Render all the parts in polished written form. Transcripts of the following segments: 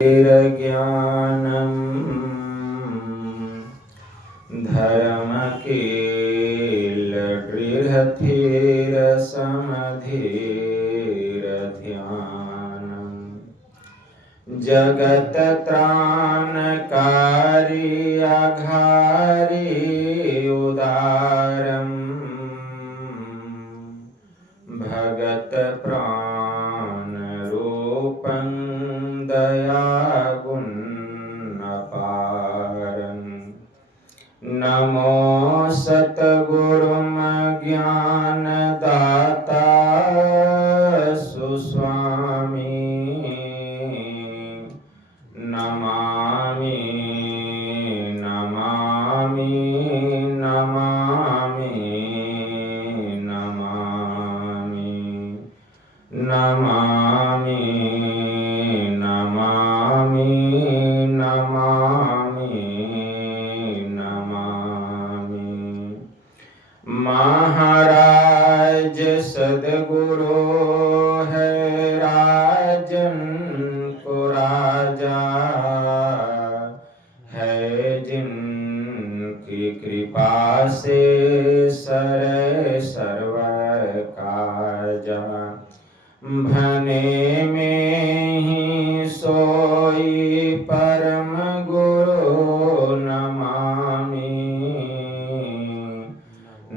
ज्ञानम धर्मकील दृढ़धीर समधीर ध्यानम जगत त्राणकारी अघारी उदारम भगत प्राण रूपं दया गुण अपारं नमो सतगुरुम ज्ञान दाता सुस्वामी नमामि नमामि नमामि नमामि नमामि नमामि नमामि नमामि महाराज सद्गुरु है राजन को राजा है जिनकी कृपा से सरे सर्व काजा भने में ही सोई परम गुरु नमामि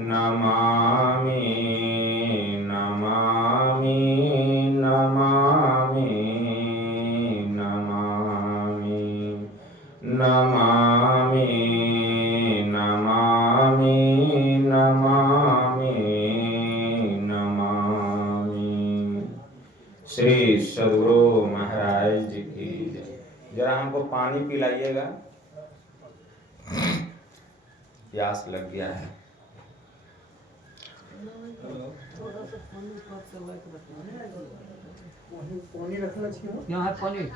नमामि नमामि नमामि नमामि नमामि नमामि नमामि नमामि। श्री सद्गुरु महाराज जी की जय। जरा हमको पानी पिलाइएगा, प्यास लग गया है। यहाँ है पानी।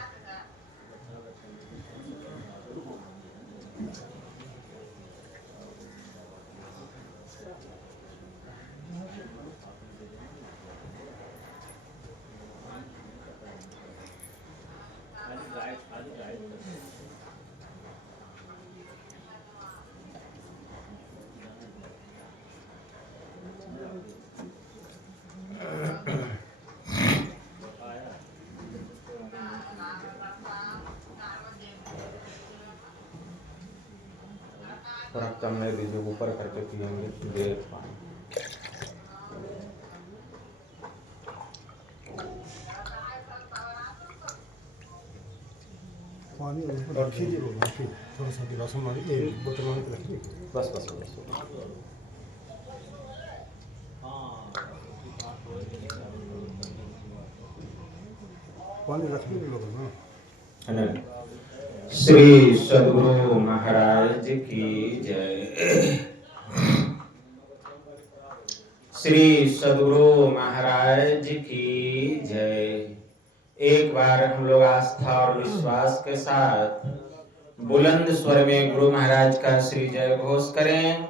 थोड़ा कम नहीं दीजिए, ऊपर करके पिएंगे देर पानी। पानी रखिए जी, रखिए थोड़ा सा गिलास में बोतल में रखिए। बस बस बस पानी रखिए लोग ना। श्री सद्गुरु महाराज की जय। श्री सद्गुरु महाराज की जय। एक बार हम लोग आस्था और विश्वास के साथ बुलंद स्वर में गुरु महाराज का श्री जय घोष करें।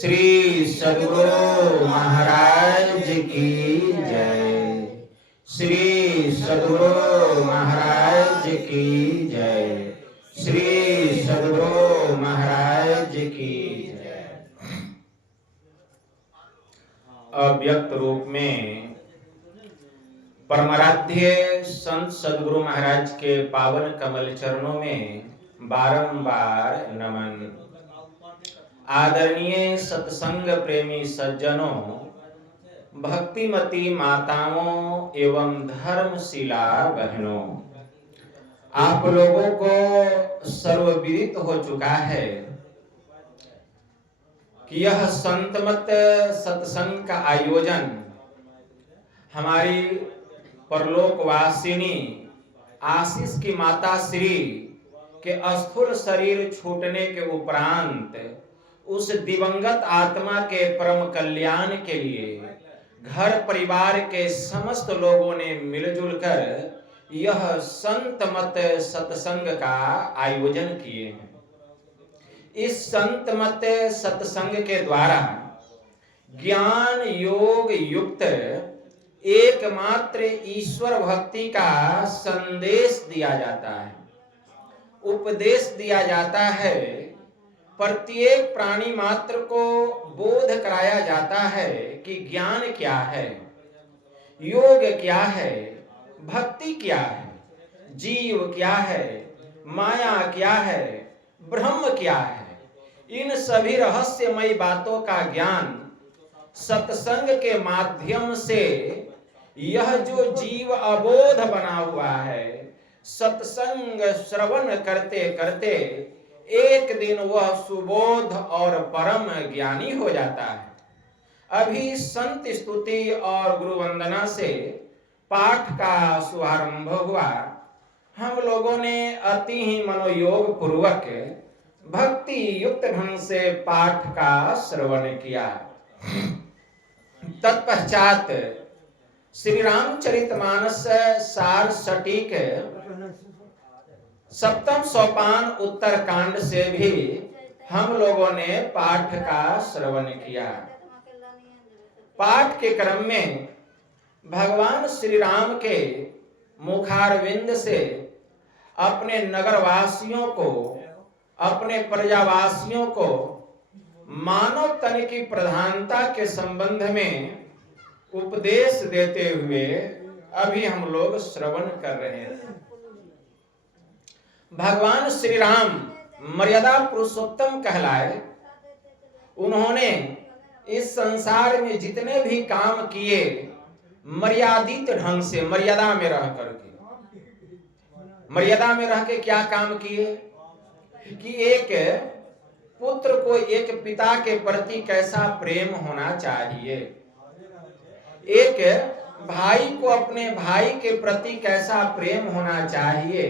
श्री सद्गुरु महाराज की जय। श्री सद्गुरु महाराज की जय। श्री सद्गुरु महाराज की जय। अव्यक्त रूप में परमाराध्य संत सद्गुरु महाराज के पावन कमल चरणों में बारंबार नमन। आदरणीय सत्संग प्रेमी सज्जनों, भक्तिमती माताओं एवं धर्मशिला बहनों, आप लोगों को सर्वविदित हो चुका है कि यह संतमत सत्संग का आयोजन हमारी परलोकवासिनी आशीष की माता श्री के स्थूल शरीर छूटने के उपरांत उस दिवंगत आत्मा के परम कल्याण के लिए घर परिवार के समस्त लोगों ने मिलजुल कर यह संत मत सत्संग का आयोजन किए हैं। इस संत मत सत्संग के द्वारा ज्ञान योग युक्त एकमात्र ईश्वर भक्ति का संदेश दिया जाता है, उपदेश दिया जाता है, प्रत्येक प्राणी मात्र को बोध कराया जाता है कि ज्ञान क्या है, योग क्या है, भक्ति क्या है, जीव क्या है, माया क्या है, ब्रह्म क्या है। इन सभी रहस्यमयी बातों का ज्ञान सत्संग के माध्यम से यह जो जीव अबोध बना हुआ है, सत्संग श्रवण करते करते एक दिन वह सुबोध और परम ज्ञानी हो जाता है। अभी संत स्तुति और गुरु वंदना से पाठ का शुभारंभ हुआ। हम लोगों ने अति ही मनोयोग पूर्वक भक्ति युक्त ढंग से पाठ का श्रवण किया। तत्पश्चात श्री रामचरितमानस सार सटीक सप्तम सोपान उत्तर कांड से भी हम लोगों ने पाठ का श्रवण किया। पाठ के क्रम में भगवान श्री राम के मुखारविंद से अपने नगरवासियों को, अपने प्रजावासियों को मानव तन की प्रधानता के संबंध में उपदेश देते हुए अभी हम लोग श्रवण कर रहे हैं। भगवान श्री राम मर्यादा पुरुषोत्तम कहलाए। उन्होंने इस संसार में जितने भी काम किए मर्यादित ढंग से, मर्यादा में रह करके, मर्यादा में रह के क्या काम किए कि एक पुत्र को एक पिता के प्रति कैसा प्रेम होना चाहिए, एक भाई को अपने भाई के प्रति कैसा प्रेम होना चाहिए,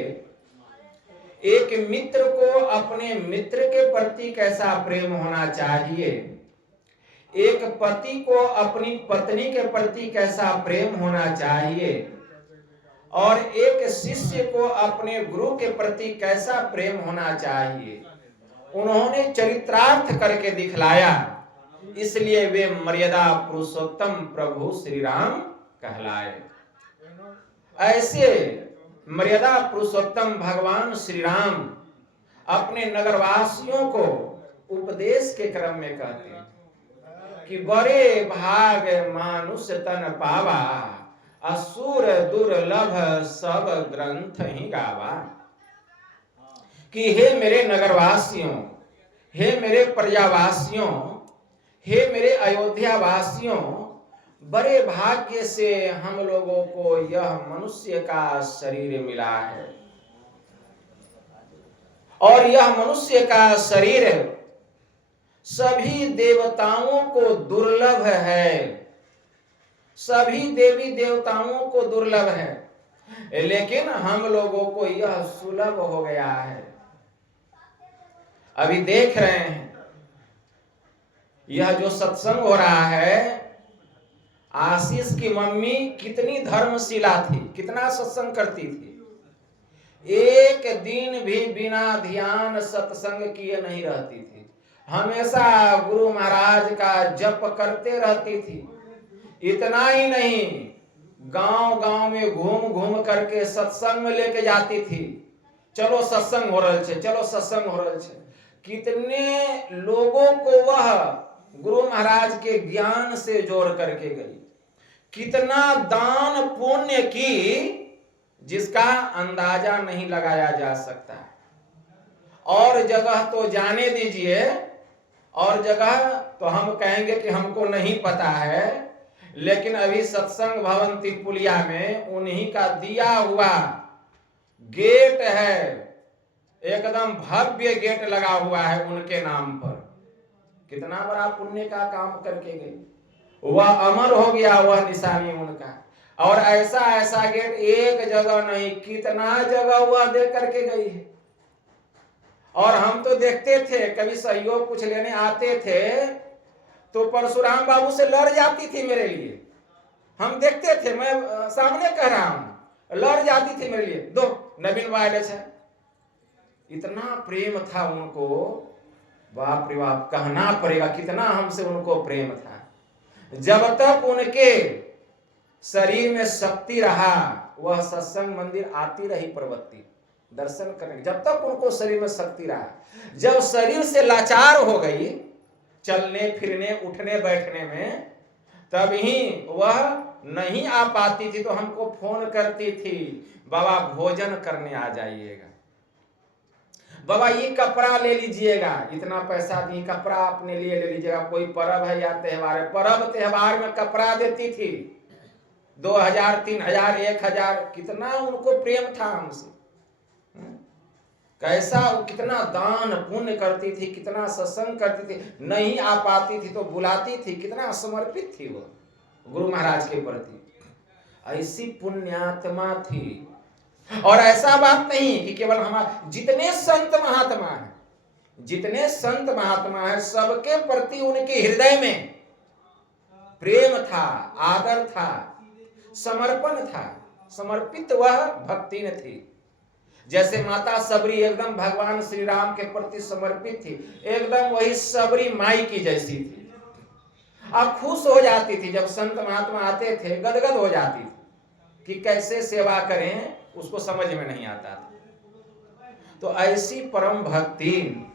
एक मित्र को अपने मित्र के प्रति कैसा प्रेम होना चाहिए, एक पति को अपनी पत्नी के प्रति कैसा प्रेम होना चाहिए, और एक शिष्य को अपने गुरु के प्रति कैसा प्रेम होना चाहिए, उन्होंने चरित्रार्थ करके दिखलाया। इसलिए वे मर्यादा पुरुषोत्तम प्रभु श्री राम कहलाए। ऐसे मर्यादा पुरुषोत्तम भगवान श्री राम अपने नगरवासियों को उपदेश के क्रम में कहते हैं कि बड़े भाग मानुष तन पावा, असुर दुर्लभ सब ग्रंथ ही गावा। कि हे मेरे नगरवासियों, हे मेरे प्रजावासियों, हे मेरे अयोध्या वासियों, बड़े भाग्य से हम लोगों को यह मनुष्य का शरीर मिला है, और यह मनुष्य का शरीर सभी देवताओं को दुर्लभ है, सभी देवी देवताओं को दुर्लभ है, लेकिन हम लोगों को यह सुलभ हो गया है। अभी देख रहे हैं यह जो सत्संग हो रहा है, आशीष की मम्मी कितनी धर्मशिला थी, कितना सत्संग करती थी, एक दिन भी बिना ध्यान सत्संग किए नहीं रहती थी, हमेशा गुरु महाराज का जप करते रहती थी। इतना ही नहीं, गांव गांव में घूम घूम करके सत्संग में लेके जाती थी। चलो सत्संग हो रहा है, चलो सत्संग हो रहा है। कितने लोगों को वह गुरु महाराज के ज्ञान से जोड़ करके गई, कितना दान पुण्य की जिसका अंदाजा नहीं लगाया जा सकता। और जगह तो जाने दीजिए, और जगह तो हम कहेंगे कि हमको नहीं पता है, लेकिन अभी सत्संग भवन तिरपुलिया में उन्हीं का दिया हुआ गेट है, एकदम भव्य गेट लगा हुआ है उनके नाम पर। कितना बड़ा पुण्य का काम करके गई, वह अमर हो गया, वह निशानी उनका। और ऐसा ऐसा गेट एक जगह नहीं, कितना जगह वह दे करके गई है। और हम तो देखते थे, कभी सहयोग कुछ लेने आते थे तो परशुराम बाबू से लड़ जाती थी मेरे लिए। हम देखते थे, मैं सामने कह रहा हूं, लड़ जाती थी मेरे लिए, दो नवीन वायरस है। इतना प्रेम था उनको, बाप रे बाप, कहना पड़ेगा कितना हमसे उनको प्रेम था। जब तक उनके शरीर में शक्ति रहा, वह सत्संग मंदिर आती रही प्रवृत्ति दर्शन करने, जब तक उनको शरीर में शक्ति रहा। जब शरीर से लाचार हो गई चलने फिरने उठने बैठने में, तभी वह नहीं आ पाती थी तो हमको फोन करती थी, बाबा भोजन करने आ जाइएगा, बाबा ये कपड़ा ले लीजिएगा, इतना पैसा दी कपड़ा अपने लिए ले लीजिएगा, कोई पर्व है या त्योहार है। पर्व त्योहार में कपड़ा देती थी 2000 3000 1000, कितना उनको प्रेम था हमसे, कैसा कितना दान पुण्य करती थी, कितना सत्संग करती थी। नहीं आ पाती थी तो बुलाती थी, कितना समर्पित थी वो गुरु महाराज के प्रति, ऐसी पुण्यात्मा थी। और ऐसा बात नहीं कि केवल हमारे जितने संत महात्मा हैं, जितने संत महात्मा हैं, सबके प्रति उनके हृदय में प्रेम था, आदर था, समर्पण था, समर्पित वह भक्ति न थी। जैसे माता सबरी एकदम भगवान श्री राम के प्रति समर्पित थी, एकदम वही सबरी माई की जैसी थी। आप खुश हो जाती थी जब संत महात्मा आते थे, गदगद हो जाती थी कि कैसे सेवा करें, उसको समझ में नहीं आता था। तो ऐसी परम भक्ति,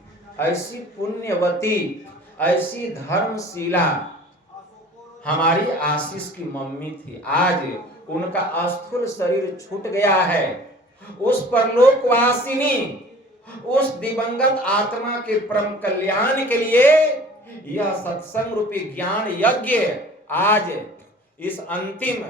ऐसी पुण्यवती, ऐसी धर्मशीला हमारी आशीष की मम्मी थी। आज उनका स्थूल शरीर छूट गया है, उस परलोकवासिनी, उस दिवंगत आत्मा के परम कल्याण के लिए यह सत्संग रूपी ज्ञान यज्ञ आज इस अंतिम,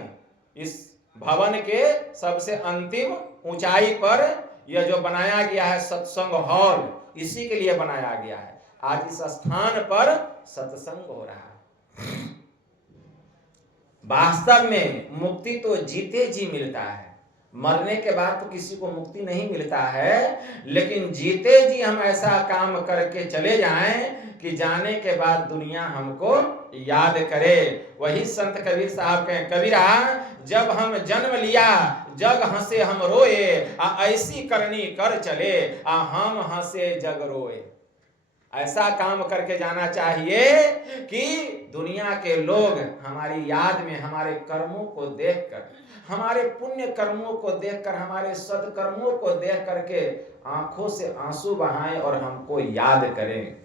इस भवन के सबसे अंतिम ऊंचाई पर यह जो बनाया गया है सत्संग हॉल, इसी के लिए बनाया गया है। आज इस स्थान पर सत्संग हो रहा है। वास्तव में मुक्ति तो जीते जी मिलता है, मरने के बाद तो किसी को मुक्ति नहीं मिलता है, लेकिन जीते जी हम ऐसा काम करके चले जाएं कि जाने के बाद दुनिया हमको याद करे। वही संत कबीर साहब कहें, कबीरा जब हम जन्म लिया जग हंसे हम रोए, ऐसी करनी कर चले हम हंसे जग रोए। ऐसा काम करके जाना चाहिए कि दुनिया के लोग हमारी याद में हमारे कर्मों को देखकर, हमारे पुण्य कर्मों को देखकर, हमारे सत्कर्मों को देख करके आंखों से आंसू बहाएं और हमको याद करें।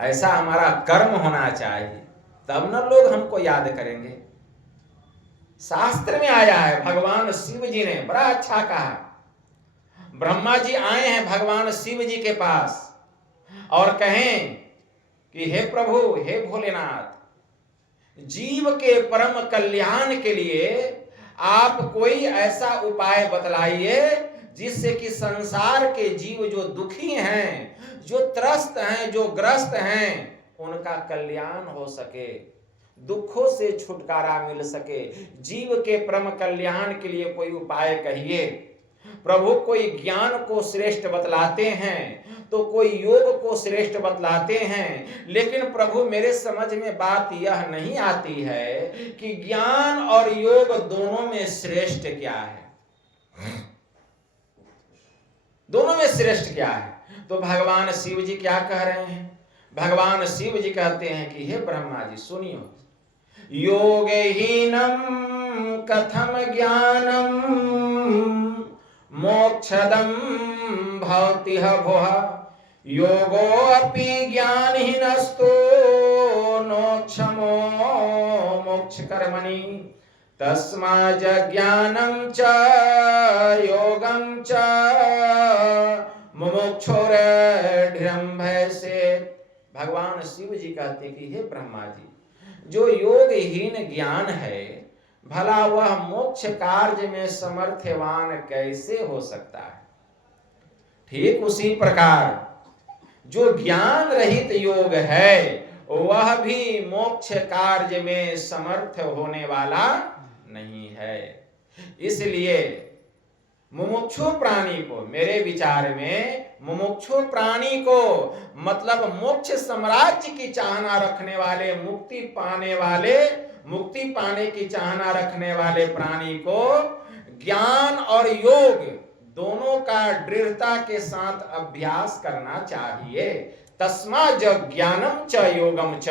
ऐसा हमारा कर्म होना चाहिए, तब न लोग हमको याद करेंगे। शास्त्र में आया है, भगवान शिव जी ने बड़ा अच्छा कहा। ब्रह्मा जी आए हैं भगवान शिव जी के पास और कहें कि हे प्रभु, हे भोलेनाथ, जीव के परम कल्याण के लिए आप कोई ऐसा उपाय बतलाइए जिससे कि संसार के जीव जो दुखी हैं, जो त्रस्त हैं, जो ग्रस्त हैं, उनका कल्याण हो सके, दुखों से छुटकारा मिल सके। जीव के परम कल्याण के लिए कोई उपाय कहिए। प्रभु कोई ज्ञान को श्रेष्ठ बतलाते हैं तो कोई योग को श्रेष्ठ बतलाते हैं, लेकिन प्रभु मेरे समझ में बात यह नहीं आती है कि ज्ञान और योग दोनों में श्रेष्ठ क्या है, दोनों में श्रेष्ठ क्या है। तो भगवान शिव जी क्या कह रहे हैं? भगवान शिव जी कहते हैं कि हे ब्रह्मा जी सुनियो, योगहीनम कथम ज्ञानम मोक्षदम भवति भोह, योगो अपि ज्ञानहीनस्तु नोक्षमो मोक्ष कर्मणि, तस्मात् ज्ञानं च योगं च मुमुक्षुर्दृढं भयसेत्। भगवान शिव जी कहते कि हे ब्रह्मा जी, जो योगहीन ज्ञान है भला वह मोक्ष कार्य में समर्थवान कैसे हो सकता है। ठीक उसी प्रकार जो ज्ञान रहित योग है वह भी मोक्ष कार्य में समर्थ होने वाला नहीं है। इसलिए मुमुक्षु प्राणी को, मेरे विचार में मुमुक्षु प्राणी को मतलब मोक्ष साम्राज्य की चाहना रखने वाले, मुक्ति पाने की चाहना रखने वाले प्राणी को ज्ञान और योग दोनों का दृढ़ता के साथ अभ्यास करना चाहिए, तस्मा ज ज्ञानम च योगम च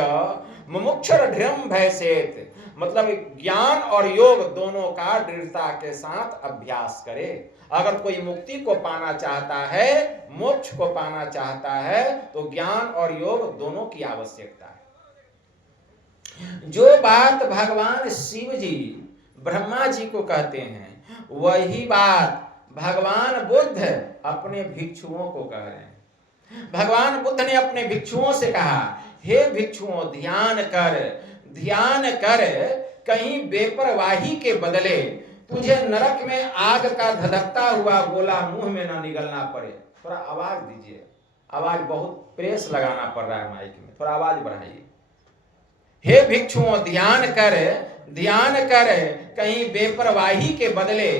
मुमुक्षर ढृम भयसेत, मतलब ज्ञान और योग दोनों का दृढ़ता के साथ अभ्यास करे। अगर कोई मुक्ति को पाना चाहता है, मोक्ष को पाना चाहता है, तो ज्ञान और योग दोनों की आवश्यकता है। जो बात भगवान शिव जी ब्रह्मा जी को कहते हैं, वही बात भगवान बुद्ध अपने भिक्षुओं को कह रहे हैं। भगवान बुद्ध ने अपने भिक्षुओं से कहा, हे भिक्षुओं, ध्यान कर कहीं बेपरवाही के बदले तुझे नरक में आग का धधकता हुआ गोला मुंह में ना निगलना पड़े। थोड़ा आवाज दीजिए, आवाज बहुत प्रेस लगाना पड़ रहा है माइक में, थोड़ा आवाज बढ़ाइए। हे भिक्षुओं, ध्यान कर कहीं बेपरवाही के बदले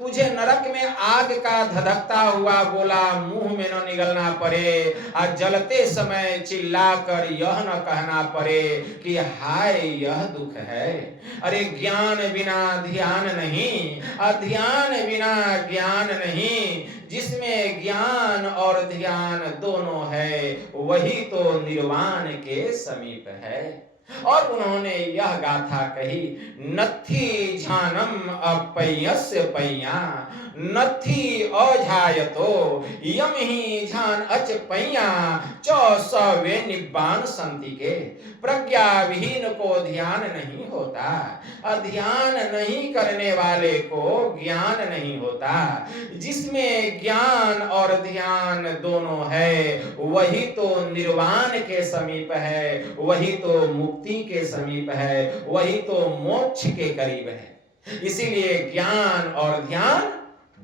तुझे नरक में आग का धधकता हुआ गोला मुंह में न निगलना पड़े, और जलते समय चिल्लाकर यह न कहना पड़े कि हाय यह दुख है। अरे ज्ञान बिना ध्यान नहीं, अध्यान बिना ज्ञान नहीं। जिसमें ज्ञान और ध्यान दोनों है, वही तो निर्वाण के समीप है। और उन्होंने यह गाथा कही, नथी झानम अपयस्य पैया, नथी अझायतो यम ही झान अच पैया, चौसवे निब्बान संति के। प्रज्ञा विहीन को ध्यान नहीं होता, अध्यान नहीं करने वाले को ज्ञान नहीं होता। जिसमें ज्ञान और ध्यान दोनों है, वही तो निर्वाण के समीप है, वही तो मुक्ति के समीप है, वही तो मोक्ष के करीब है। इसीलिए ज्ञान और ध्यान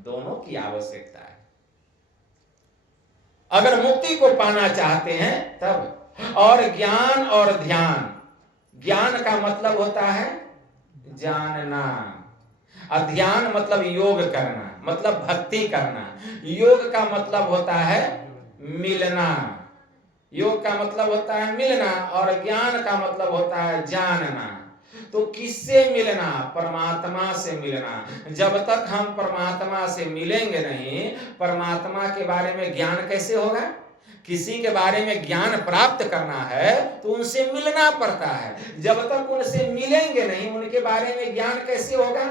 दोनों की आवश्यकता है। अगर मुक्ति को पाना चाहते हैं तब। और ज्ञान और ध्यान, ज्ञान का मतलब होता है जानना, अध्यान मतलब योग करना, मतलब भक्ति करना। योग का मतलब होता है मिलना, योग का मतलब होता है मिलना, और ज्ञान का मतलब होता है जानना। तो किससे मिलना? परमात्मा से मिलना। जब तक हम परमात्मा से मिलेंगे नहीं, परमात्मा के बारे में ज्ञान कैसे होगा? किसी के बारे में ज्ञान प्राप्त करना है तो उनसे मिलना पड़ता है। जब तक उनसे मिलेंगे नहीं, उनके बारे में ज्ञान कैसे होगा?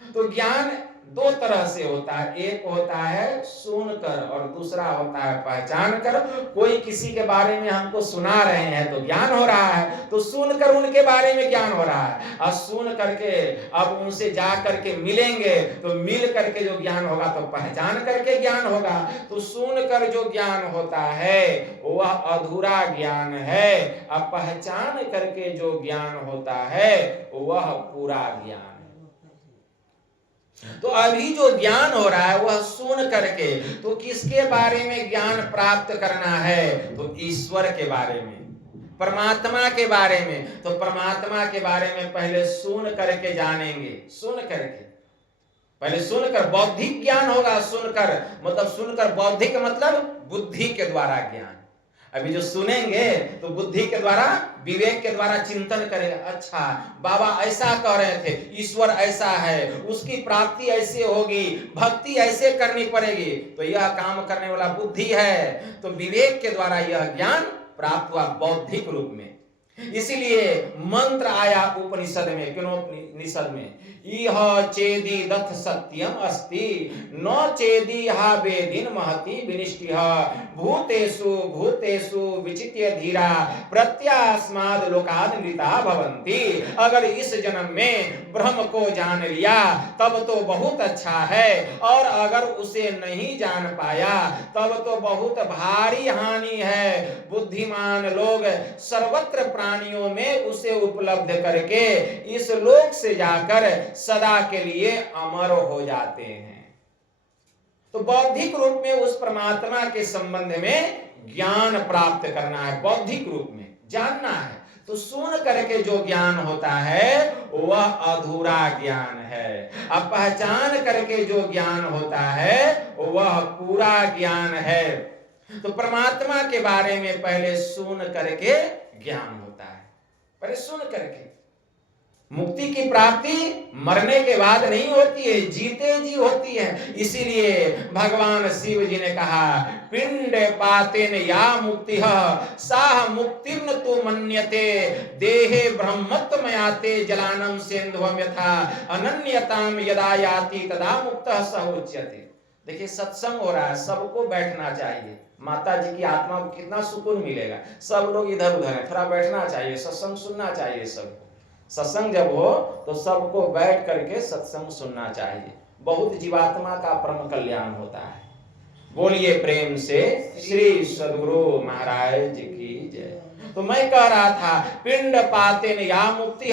तो ज्ञान दो तरह से होता है, एक होता है सुनकर और दूसरा होता है पहचान कर। कोई किसी के बारे में हमको सुना रहे हैं तो ज्ञान हो रहा है, तो सुनकर उनके बारे में ज्ञान हो रहा है। और सुन करके अब उनसे जा करके मिलेंगे तो मिल करके जो ज्ञान होगा तो पहचान करके ज्ञान होगा। तो सुनकर जो ज्ञान होता है वह अधूरा ज्ञान है, अब पहचान करके जो ज्ञान होता है वह पूरा ज्ञान है। तो अभी जो ज्ञान हो रहा है वह सुन करके, तो किसके बारे में ज्ञान प्राप्त करना है? तो ईश्वर के बारे में, परमात्मा के बारे में। तो परमात्मा के बारे में पहले सुन करके जानेंगे, सुन करके पहले सुनकर बौद्धिक ज्ञान होगा। सुनकर मतलब सुनकर बौद्धिक मतलब बुद्धि के द्वारा ज्ञान। अभी जो सुनेंगे तो बुद्धि के द्वारा, विवेक के द्वारा चिंतन करेगा। अच्छा बाबा ऐसा कह रहे थे, ईश्वर ऐसा है, उसकी प्राप्ति ऐसे होगी, भक्ति ऐसे करनी पड़ेगी, तो यह काम करने वाला बुद्धि है। तो विवेक के द्वारा यह ज्ञान प्राप्त हुआ बौद्धिक रूप में। इसीलिए मंत्र आया उपनिषद में, किनोपनिषद में, इह चेदी दथ सत्यम अस्ति न चेदी हा वेदिन महति विनिष्टिह भूतेषु भूतेषु विचित्य धीरा प्रत्यास्माद लोकाद मृता भवन्ति। अगर इस जन्म में ब्रह्म को जान लिया तब तो बहुत अच्छा है, और अगर उसे नहीं जान पाया तब तो बहुत भारी हानि है। बुद्धिमान लोग सर्वत्र प्राणियों में उसे उपलब्ध करके इस लोक से जाकर सदा के लिए अमर हो जाते हैं। तो बौद्धिक रूप में उस परमात्मा के संबंध में ज्ञान प्राप्त करना है, बौद्धिक रूप में जानना है। तो सुन करके जो ज्ञान होता है वह अधूरा ज्ञान है, अब पहचान करके जो ज्ञान होता है वह पूरा ज्ञान है। तो परमात्मा के बारे में पहले सुन करके ज्ञान होता है, पहले सुन करके। मुक्ति की प्राप्ति मरने के बाद नहीं होती है, जीते जी होती है। इसीलिए भगवान शिव जी ने कहा, पिंड पातेन या मुक्ति साह मुक्तिर्न तु मन्यते देहे ब्रह्मत्वमयाते जलानम सेंधुवम यथा अनन्यताम यदा याति तदा मुक्तः सः उच्यते। देखिए सत्संग हो रहा है, सबको बैठना चाहिए। माता जी की आत्मा को कितना सुकून मिलेगा। सब लोग इधर उधर हैं, थोड़ा बैठना चाहिए, सत्संग सुनना चाहिए। सबको सत्संग जब हो तो सबको बैठ करके सत्संग सुनना चाहिए। बहुत जीवात्मा का परम कल्याण होता है। बोलिए प्रेम से श्री सद्गुरु महाराज की जय। तो मैं कह रहा था, पिंड पातेन या मुक्ति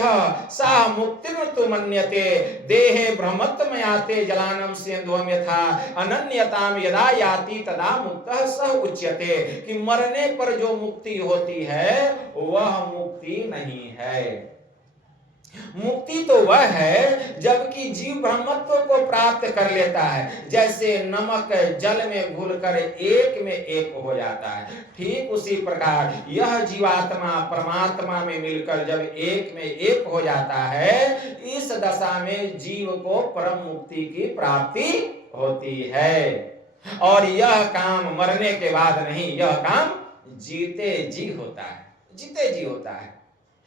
सा मुक्तिर्न तु मन्यते देहे ब्रह्मत्वमयाते जलानम सेंधुवम यथा अनन्यताम यदा याति तदा मुक्तः सः उच्यते। कि मरने पर जो मुक्ति होती है वह मुक्ति नहीं है। मुक्ति तो वह है जबकि जीव ब्रह्मत्व को प्राप्त कर लेता है। जैसे नमक जल में घुलकर एक में एक हो जाता है, ठीक उसी प्रकार यह जीवात्मा परमात्मा में मिलकर जब एक में एक हो जाता है, इस दशा में जीव को परम मुक्ति की प्राप्ति होती है। और यह काम मरने के बाद नहीं, यह काम जीते जी होता है, जीते जी होता है।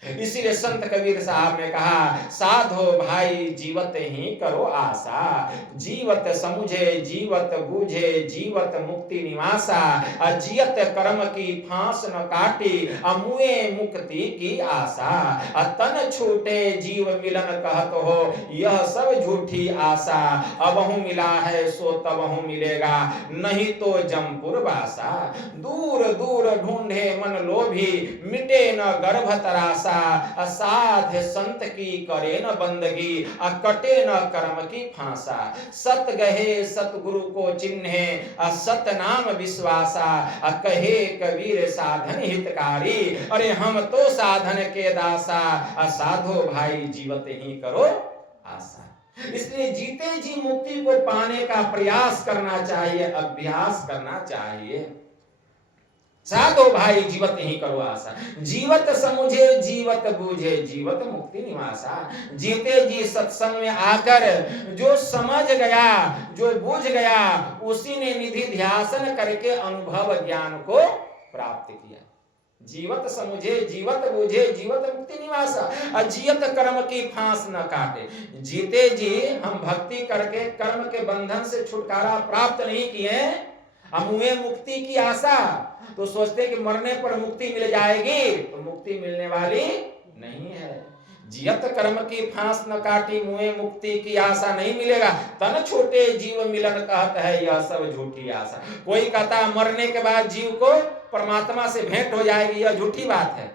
इसीलिए संत कबीर साहब ने कहा, साधो भाई जीवत ही करो आशा, जीवत समुझे जीवत बूझे जीवत मुक्ति निवासा, अजियत कर्म की फांस न काटी अमुए मुक्ति की आशा, तन छूटे जीव मिलन कहत हो यह सब झूठी आशा, अबहु मिला है सो तबहु मिलेगा नहीं तो जमपुर बासा, दूर दूर ढूंढे मन लोभी मिटे न गर्भ तरासा, असाध संत की करे न बंदगी कटे न कर्म की फांसा, सत गहे सतगुरु को चिन्हे सत नाम विश्वासा, कहे कबीर साधन हितकारी अरे हम तो साधन के दासा, साधो भाई जीवत ही करो आशा। इसलिए जीते जी मुक्ति को पाने का प्रयास करना चाहिए, अभ्यास करना चाहिए। साधो भाई जीवत ही करो आशा, जीवत समुझे जीवत बूझे जीवत मुक्ति निवासा। जीते जी सत्संग में आकर जो समझ गया, जो बूझ गया, उसी ने निधि ध्यासन करके अनुभव ज्ञान को प्राप्त किया। जीवत समुझे जीवत बूझे जीवत मुक्ति निवासा, अजियत कर्म की फांस न काटे। जीते जी हम भक्ति करके कर्म के बंधन से छुटकारा प्राप्त नहीं किए, अमुए मुक्ति की आशा, तो सोचते कि मरने पर मुक्ति मिल जाएगी, तो मुक्ति मिलने वाली नहीं है। जियत कर्म की फांस न काटी मुए मुक्ति की आशा नहीं मिलेगा, तन छोटे जीव मिलन कहता है यह सब झूठी आशा। कोई कहता है मरने के बाद जीव को परमात्मा से भेंट हो जाएगी, यह झूठी बात है।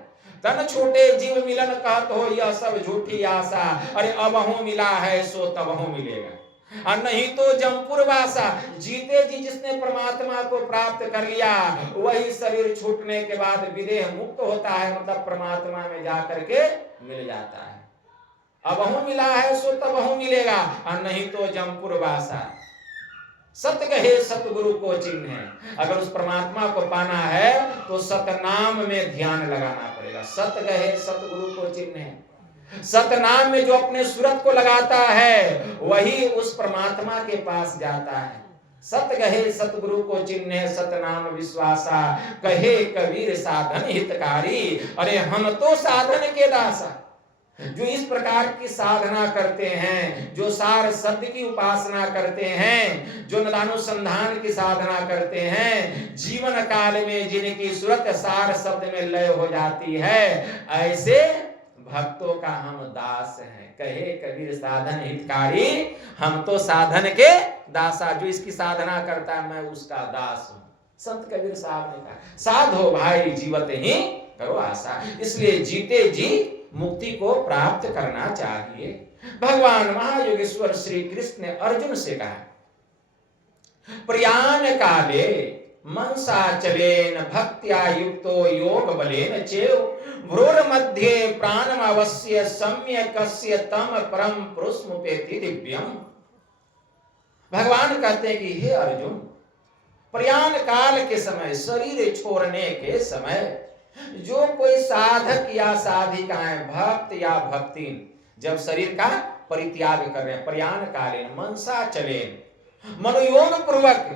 तन छोटे जीव मिलन कहत हो यह सब झूठी आशा, अरे अबहु मिला है सो तबहु मिलेगा और नहीं तो जमपुर वासा। जीते जी जिसने परमात्मा को प्राप्त कर लिया वही शरीर छूटने के बाद विदेह मुक्त होता है, मतलब परमात्मा में जाकर के मिल जाता है। अबहु मिला है सो तबहु मिलेगा और नहीं तो जमपुर वासा। सत कहे सतगुरु को चिन्ह है, अगर उस परमात्मा को पाना है तो सतनाम में ध्यान लगाना पड़ेगा। सत कहे सतगुरु को चिन्ह है, सतनाम में जो अपने सूरत को लगाता है वही उस परमात्मा के पास जाता है। सत कहे सतगुरु को चिन्ह सतनाम विश्वासा, कहे कबीर साधन हितकारी, अरे हम तो साधन के दासा। जो इस प्रकार की साधना करते हैं, जो सार शब्द की उपासना करते हैं, जो नदानुसंधान की साधना करते हैं, जीवन काल में जिनकी सूरत सार शब्द में लय हो जाती है, ऐसे भक्तों का हम दास हैं। कहे कबीर साधन हितकारी, हम तो साधन के दासा। जो इसकी साधना करता है मैं उसका दास हूं। संत कबीर साहब ने कहा साधो भाई जीवत ही करो आशा। इसलिए जीते जी मुक्ति को प्राप्त करना चाहिए। भगवान महायोगेश्वर श्री कृष्ण ने अर्जुन से कहा प्रयाण काले मनसा चलेन भक्त्या युक्तो योग बलेन चेव भ्रूर मध्ये प्राणम अवश्य सम्यकस्य तम परम पुरुषमुपेति दिव्यम। भगवान कहते हैं कि हे अर्जुन, प्रयाण काल के समय, शरीर छोड़ने के समय जो कोई साधक या साधिकाएं, भक्त या भक्तिन जब शरीर का परित्याग कर रहे हैं, प्रयाण कालीन मनसा चलेन, मनोयोग पूर्वक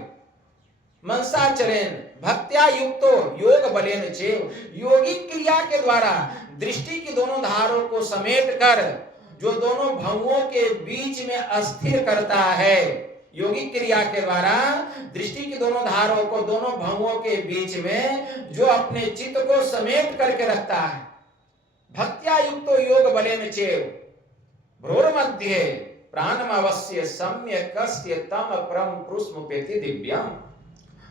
मनसा चलेन भक्त्या युक्तो योग बलेन चेव, योगिक क्रिया के द्वारा दृष्टि की दोनों धारों को समेट कर जो दोनों भवों के बीच में अस्थिर करता है, योगिक क्रिया के द्वारा दृष्टि की दोनों धारों को दोनों भवों के बीच में जो अपने चित्त को समेट करके रखता है, भक्त्या युक्तो योग बलेन चेव भ्रूर मध्य प्राणम अवश्य सम्यक कस्य तम परम पुष्पपेति दिव्यम,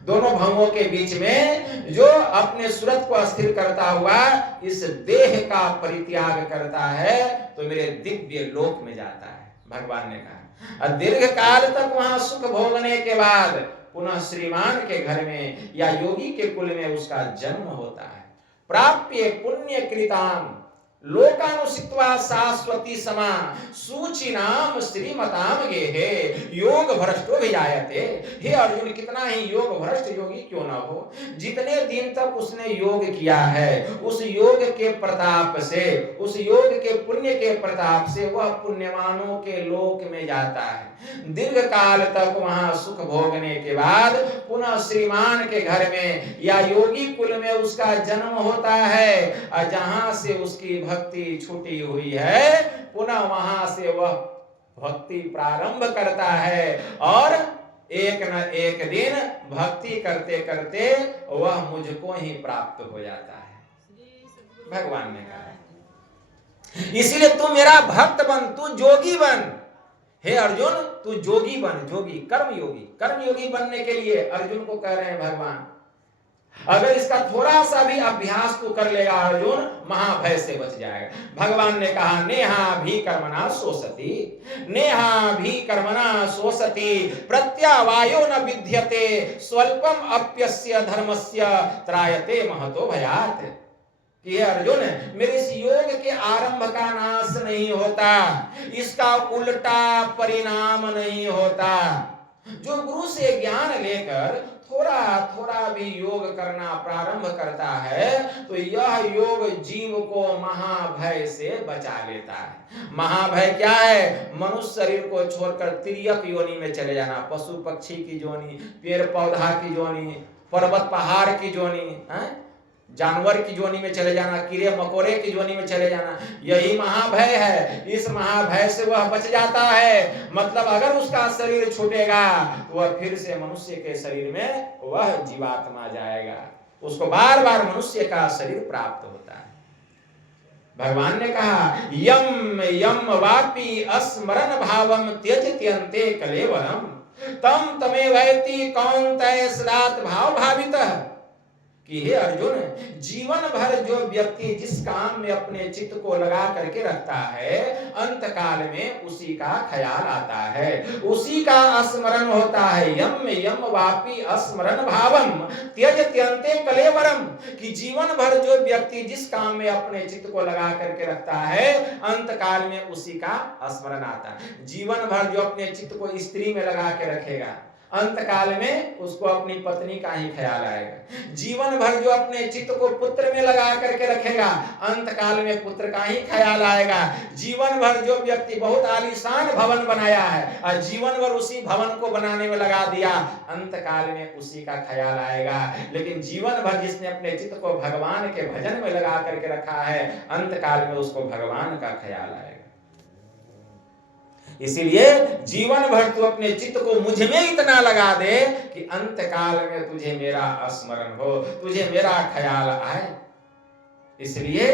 दोनों भवों के बीच में जो अपने सूरत को अस्थिर करता हुआ इस देह का परित्याग करता है तो मेरे दिव्य लोक में जाता है। भगवान ने कहा दीर्घ काल तक वहां सुख भोगने के बाद पुनः श्रीमान के घर में या योगी के कुल में उसका जन्म होता है। प्राप्य पुण्य कृताम लोकानुसित्वा शाश्वती समा सूचिनाम श्रीमताम गेहे योग भ्रष्टो विजायते। हे अर्जुन, कितना ही योग भ्रष्ट योगी क्यों ना हो, जितने दिन तक उसने योग किया है उस योग के प्रताप से, उस योग के पुण्य के प्रताप से वह पुण्यवानों के लोक में जाता है। दीर्घ काल तक वहां सुख भोगने के बाद पुनः श्रीमान के घर में या योगी कुल में उसका जन्म होता है, और जहां से उसकी भक्ति छूटी हुई है पुनः वहां से वह भक्ति प्रारंभ करता है और एक न एक दिन भक्ति करते करते वह मुझको ही प्राप्त हो जाता है। भगवान ने कहा इसीलिए तू मेरा भक्त बन, तू जोगी बन। हे अर्जुन, तू जोगी बन, जोगी कर्मयोगी बनने के लिए अर्जुन को कह रहे हैं भगवान। अगर इसका थोड़ा सा भी अभ्यास तो कर लेगा अर्जुन, महाभय से बच जाएगा। भगवान ने कहा नेहा भी कर्मणा सोसति, नेहा भी कर्मणा सोसति प्रत्यावायो न विद्यते स्वल्पम अप्यस्य धर्मस्य त्रायते महतो भयात्। कि अर्जुन, मेरे इस योग के आरंभ का नाश नहीं होता, इसका उल्टा परिणाम नहीं होता। जो गुरु से ज्ञान लेकर थोड़ा थोड़ा भी योग करना प्रारंभ करता है तो यह योग जीव को महाभय से बचा लेता है। महाभय क्या है? मनुष्य शरीर को छोड़कर तिर्यक योनि में चले जाना, पशु पक्षी की योनि, पेड़ पौधा की योनि, पर्वत पहाड़ की योनि, जानवर की जोनी में चले जाना, कीड़े मकोड़े की जोनी में चले जाना, यही महाभय है। इस महाभय से वह बच जाता है। मतलब अगर उसका शरीर छूटेगा तो वह फिर से मनुष्य के शरीर में वह जीवात्मा जाएगा, उसको बार बार मनुष्य का शरीर प्राप्त होता है। भगवान ने कहा यम यम वापी अस्मरण भावम त्यजत्यन्ते कलेवरम तम तमेवैति कौन्तेय सदात् भाव भावितः। कि हे अर्जुन, जीवन भर जो व्यक्ति जिस काम में अपने चित्त को लगा करके रखता है अंत काल में उसी का ख्याल आता है, उसी का स्मरण होता है। यम यम वापी स्मरण भावम त्यजत्यन्ते कलेवरम। कि जीवन भर जो व्यक्ति जिस काम में अपने चित्त को लगा करके रखता है अंत काल में उसी का स्मरण आता है। जीवन भर जो अपने चित्त को स्त्री में लगा के रखेगा अंत काल में उसको अपनी पत्नी का ही ख्याल आएगा। जीवन भर जो अपने चित्त को पुत्र में लगा करके रखेगा अंत काल में पुत्र का ही ख्याल आएगा। जीवन भर जो व्यक्ति बहुत आलीशान भवन बनाया है और जीवन भर उसी भवन को बनाने में लगा दिया अंत काल में उसी का ख्याल आएगा। लेकिन जीवन भर जिसने अपने चित्त को भगवान के भजन में लगा करके रखा है अंत काल में उसको भगवान का ख्याल आएगा। इसीलिए जीवन भर तू अपने चित्त को मुझ में इतना लगा दे कि अंत काल में तुझे मेरा स्मरण हो, तुझे मेरा ख्याल आए। इसलिए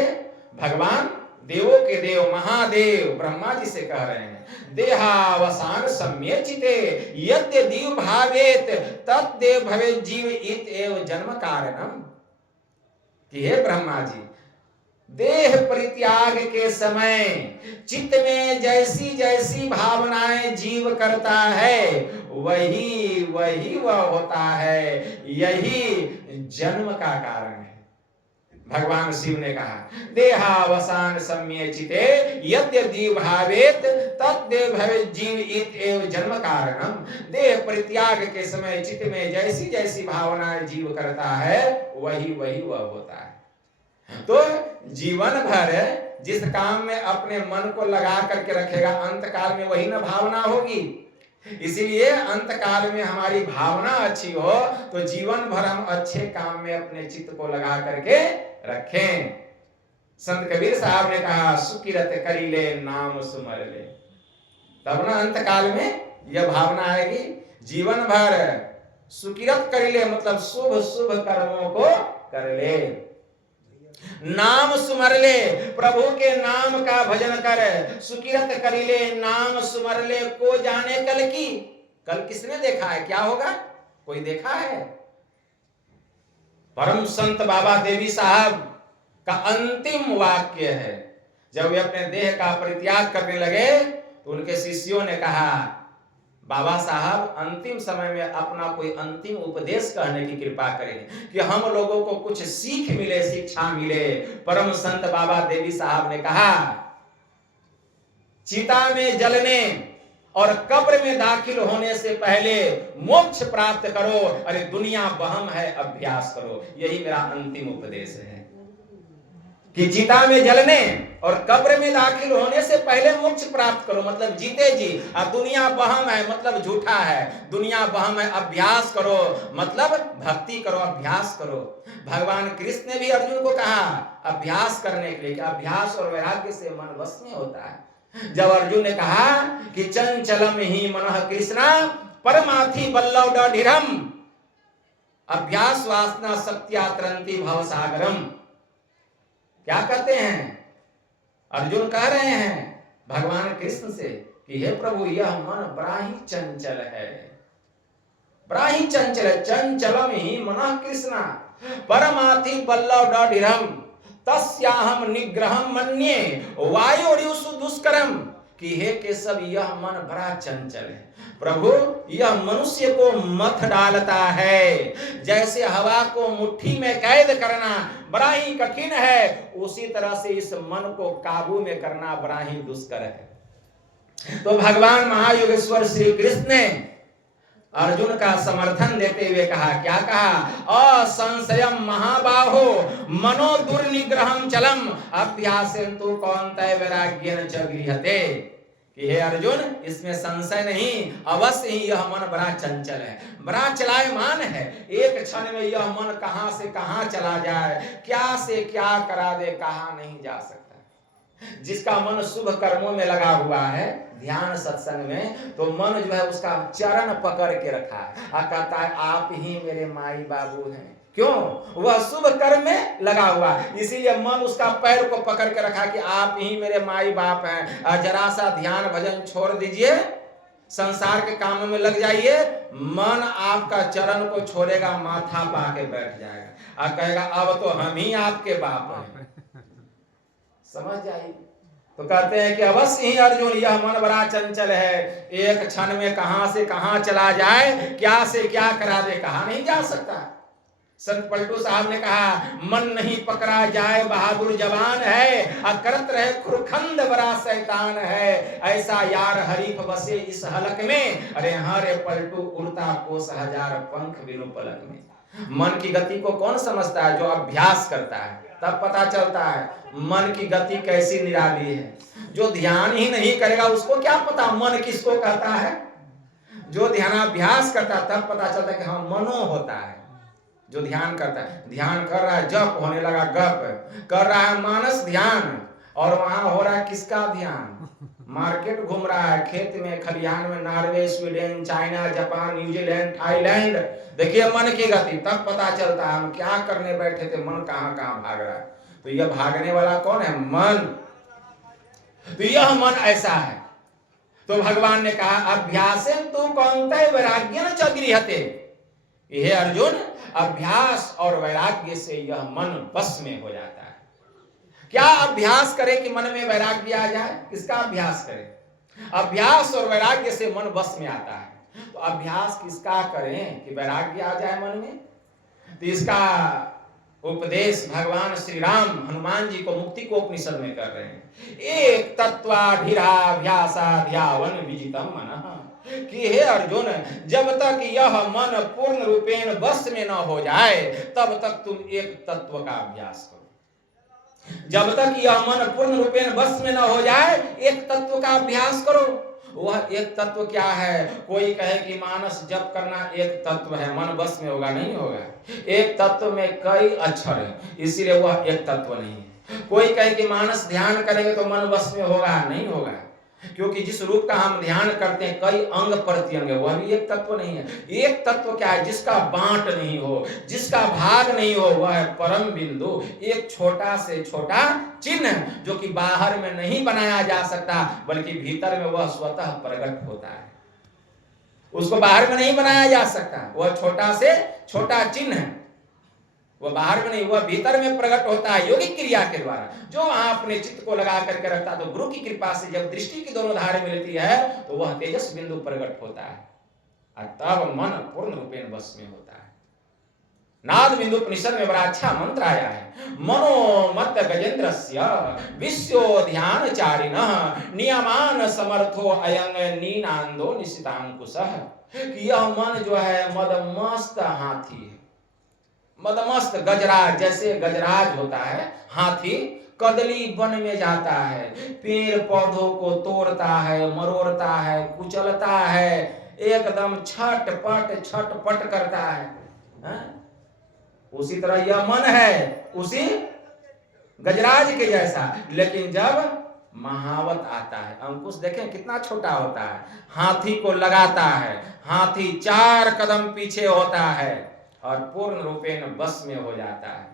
भगवान देवों के देव महादेव ब्रह्मा जी से कह रहे हैं देहावसान सम्यचिते यद्य दीव भावेत तद्देव भवेत् जीव इत एव जन्म कारणम। कि हे ब्रह्मा जी, देह परित्याग के समय चित्त में जैसी जैसी भावनाएं जीव करता है वही वही वह होता है, यही जन्म का कारण है। भगवान शिव ने कहा देहावसान सम्यचिते यद्यदि भावेत तद्देव भवेत् जीव इत एव जन्म कारणम। देह परित्याग के समय चित्त में जैसी जैसी भावनाएं जीव करता है वही वही वह होता है। तो जीवन भर जिस काम में अपने मन को लगा करके रखेगा अंत काल में वही ना भावना होगी। इसीलिए अंत काल में हमारी भावना अच्छी हो तो जीवन भर हम अच्छे काम में अपने चित्त को लगा करके रखें। संत कबीर साहब ने कहा सुकिरत करी ले नाम सुमर ले, तब ना अंत काल में यह भावना आएगी। जीवन भर सुकिरत करी ले मतलब शुभ शुभ कर्मों को कर ले, नाम सुमर ले, प्रभु के नाम का भजन कर, सुकिरत करी ले नाम सुमर ले, को जाने कल की, कल किसने देखा है, क्या होगा, कोई देखा है। परम संत बाबा देवी साहब का अंतिम वाक्य है, जब वे अपने देह का परित्याग करने लगे तो उनके शिष्यों ने कहा बाबा साहब अंतिम समय में अपना कोई अंतिम उपदेश कहने की कृपा करें कि हम लोगों को कुछ सीख मिले, शिक्षा मिले। परम संत बाबा देवी साहब ने कहा चिता में जलने और कब्र में दाखिल होने से पहले मोक्ष प्राप्त करो, अरे दुनिया वहम है अभ्यास करो। यही मेरा अंतिम उपदेश है कि चिता में जलने और कब्र में दाखिल होने से पहले मोक्ष प्राप्त करो, मतलब जीते जी। अब दुनिया वहम है मतलब झूठा है, दुनिया वहम है अभ्यास करो मतलब भक्ति करो, अभ्यास करो। भगवान कृष्ण ने भी अर्जुन को कहा अभ्यास करने के लिए, कि अभ्यास और वैराग्य से मन वश में होता है। जब अर्जुन ने कहा कि चंचलम ही मनः कृष्णा परमार्थी बल्लव डढ़िरम अभ्यास वासना सत्यात्रंति भवसागरम, क्या कहते हैं अर्जुन, कह रहे हैं भगवान कृष्ण से कि हे प्रभु यह मन बड़ा ही चंचल है, बड़ा ही चंचल है। चंचलम ही मनः कृष्णा परमार्थी बल्लव डढ़िरम तस्याहम निग्रहम मन्ये वायुरिषु दुष्करम, कि हे केशव यह मन बड़ा चंचल है प्रभु, यह मनुष्य को मथ डालता है, जैसे हवा को मुट्ठी में कैद करना बड़ा ही कठिन है, उसी तरह से इस मन को काबू में करना बड़ा ही दुष्कर है। तो भगवान महायोगेश्वर श्री कृष्ण ने अर्जुन का समर्थन देते हुए कहा, क्या कहा, असंशयम महाबाहो मनो दुर्निग्रहम चलम अभ्यासेन्तु कौन्तेय वैराग्येन च गृह्यते, कि हे अर्जुन इसमें संशय नहीं, अवश्य ही यह मन बड़ा चंचल है, बड़ा चलायमान है। एक क्षण में यह मन कहां से कहां चला जाए, क्या से क्या करा दे, कहां नहीं जा सकता। जिसका मन शुभ कर्मों में लगा हुआ है, ध्यान सत्संग में, तो मन जो है उसका चरण पकड़ के रखा है और कहता है आप ही मेरे माई बाबू हैं। क्यों? वह शुभ कर्म में लगा हुआ, इसीलिए मन उसका पैर को पकड़ के रखा कि आप ही मेरे माई बाप हैं। जरा सा ध्यान भजन छोड़ दीजिए, संसार के काम में लग जाइए, मन आपका चरण को छोड़ेगा, माथा पा के बैठ जाएगा और कहेगा अब तो हम ही आपके बाप हैं। समझ जाइए। तो कहते हैं कि अवश्य ही अर्जुन यह मन बड़ा चंचल है, एक क्षण में कहां से कहां चला जाए, क्या से क्या करा दे, कहा नहीं जा सकता। संत पलटू साहब ने कहा मन नहीं पकड़ा जाए बहादुर जवान है, करत रहे खुरखंद बड़ा शैतान है, ऐसा यार हरीफ बसे इस हलक में, अरे हरे पलटू उड़ता कोस हजार पंख बिनु पलक में। मन की गति को कौन समझता है? जो अभ्यास करता है, तब पता चलता है मन की गति कैसी निराली है। जो ध्यान ही नहीं करेगा उसको क्या पता मन किसको कहता है। जो ध्यानाभ्यास करता है तब पता चलता है कि हाँ मनो होता है। जो ध्यान करता है, ध्यान कर रहा है, जप होने लगा गप, कर रहा है मानस ध्यान, और वहां हो रहा है किसका ध्यान? मार्केट घूम रहा है, खेत में, खलिहान में, Norway, Sweden, China, Japan, New Zealand, Thailand. देखिए मन की गति, तब पता चलता है हम क्या करने बैठे थे, मन कहां कहां भाग रहा है। तो यह भागने वाला कौन है? मन। तो यह मन ऐसा है। तो भगवान ने कहा अभ्यासेन्तु कौन्तेय वैराग्येन च गृह्यते, हे अर्जुन अभ्यास और वैराग्य से यह मन बस में हो जाता है। क्या अभ्यास करे कि मन में वैराग्य आ जाए? किसका अभ्यास करे? अभ्यास और वैराग्य से मन बस में आता है। तो अभ्यास किसका करें कि वैराग्य आ जाए मन में? तो इसका उपदेश भगवान श्री राम हनुमान जी को मुक्ति को उपनिषद में कर रहे हैं। एक तत्वाधिराभ्यासाध्यावन विजितम मनः, कि हे अर्जुन जब तक यह मन पूर्ण रूपेण बस में न हो जाए तब तक तुम एक तत्व का अभ्यास करो। जब तक यह मन पूर्ण रूपेण बस में न हो जाए, एक तत्व का अभ्यास करो। वह एक तत्व क्या है? कोई कहे कि मानस जप करना एक तत्व है, मन बस में होगा, नहीं होगा। एक तत्व में कई अक्षर है, इसीलिए वह एक तत्व नहीं है। कोई कहे कि मानस ध्यान करेंगे तो मन बस में होगा, नहीं होगा, क्योंकि जिस रूप का हम ध्यान करते हैं कई अंग प्रत्यंग है, वह भी एक तत्व नहीं है। एक तत्व क्या है? जिसका बांट नहीं हो, जिसका भाग नहीं हो, वह है परम बिंदु, एक छोटा से छोटा चिन्ह, जो कि बाहर में नहीं बनाया जा सकता, बल्कि भीतर में वह स्वतः प्रकट होता है। उसको बाहर में नहीं बनाया जा सकता, वह छोटा से छोटा चिन्ह है, वह बाहर में नहीं, वह भीतर में प्रकट होता है यौगिक क्रिया के द्वारा। जो वहां अपने चित्त को लगा करके रखता, तो गुरु की कृपा से जब दृष्टि की दोनों धारे मिलती है, तो वह तेजस बिंदु प्रकट होता है, और तब मन पूर्ण रूपेण बस में होता है। नाद बिंदु उपनिषद में बड़ा अच्छा मंत्र आया है, मनोमत गजेंद्रस्य विश्व ध्यान चारिणः नियमान समर्थो अयंग नीनांदो निशितांकुशः। कि यह मन जो है मदमस्त हाथी है, मदमस्त गजराज, जैसे गजराज होता है हाथी, कदली वन में जाता है, पेड़ पौधों को तोड़ता है, मरोड़ता है, कुचलता है, एकदम छटपट करता है, उसी तरह यह मन है, उसी गजराज के जैसा। लेकिन जब महावत आता है, अंकुश देखें कितना छोटा होता है, हाथी को लगाता है, हाथी 4 कदम पीछे होता है और पूर्ण रूपेण बस में हो जाता है।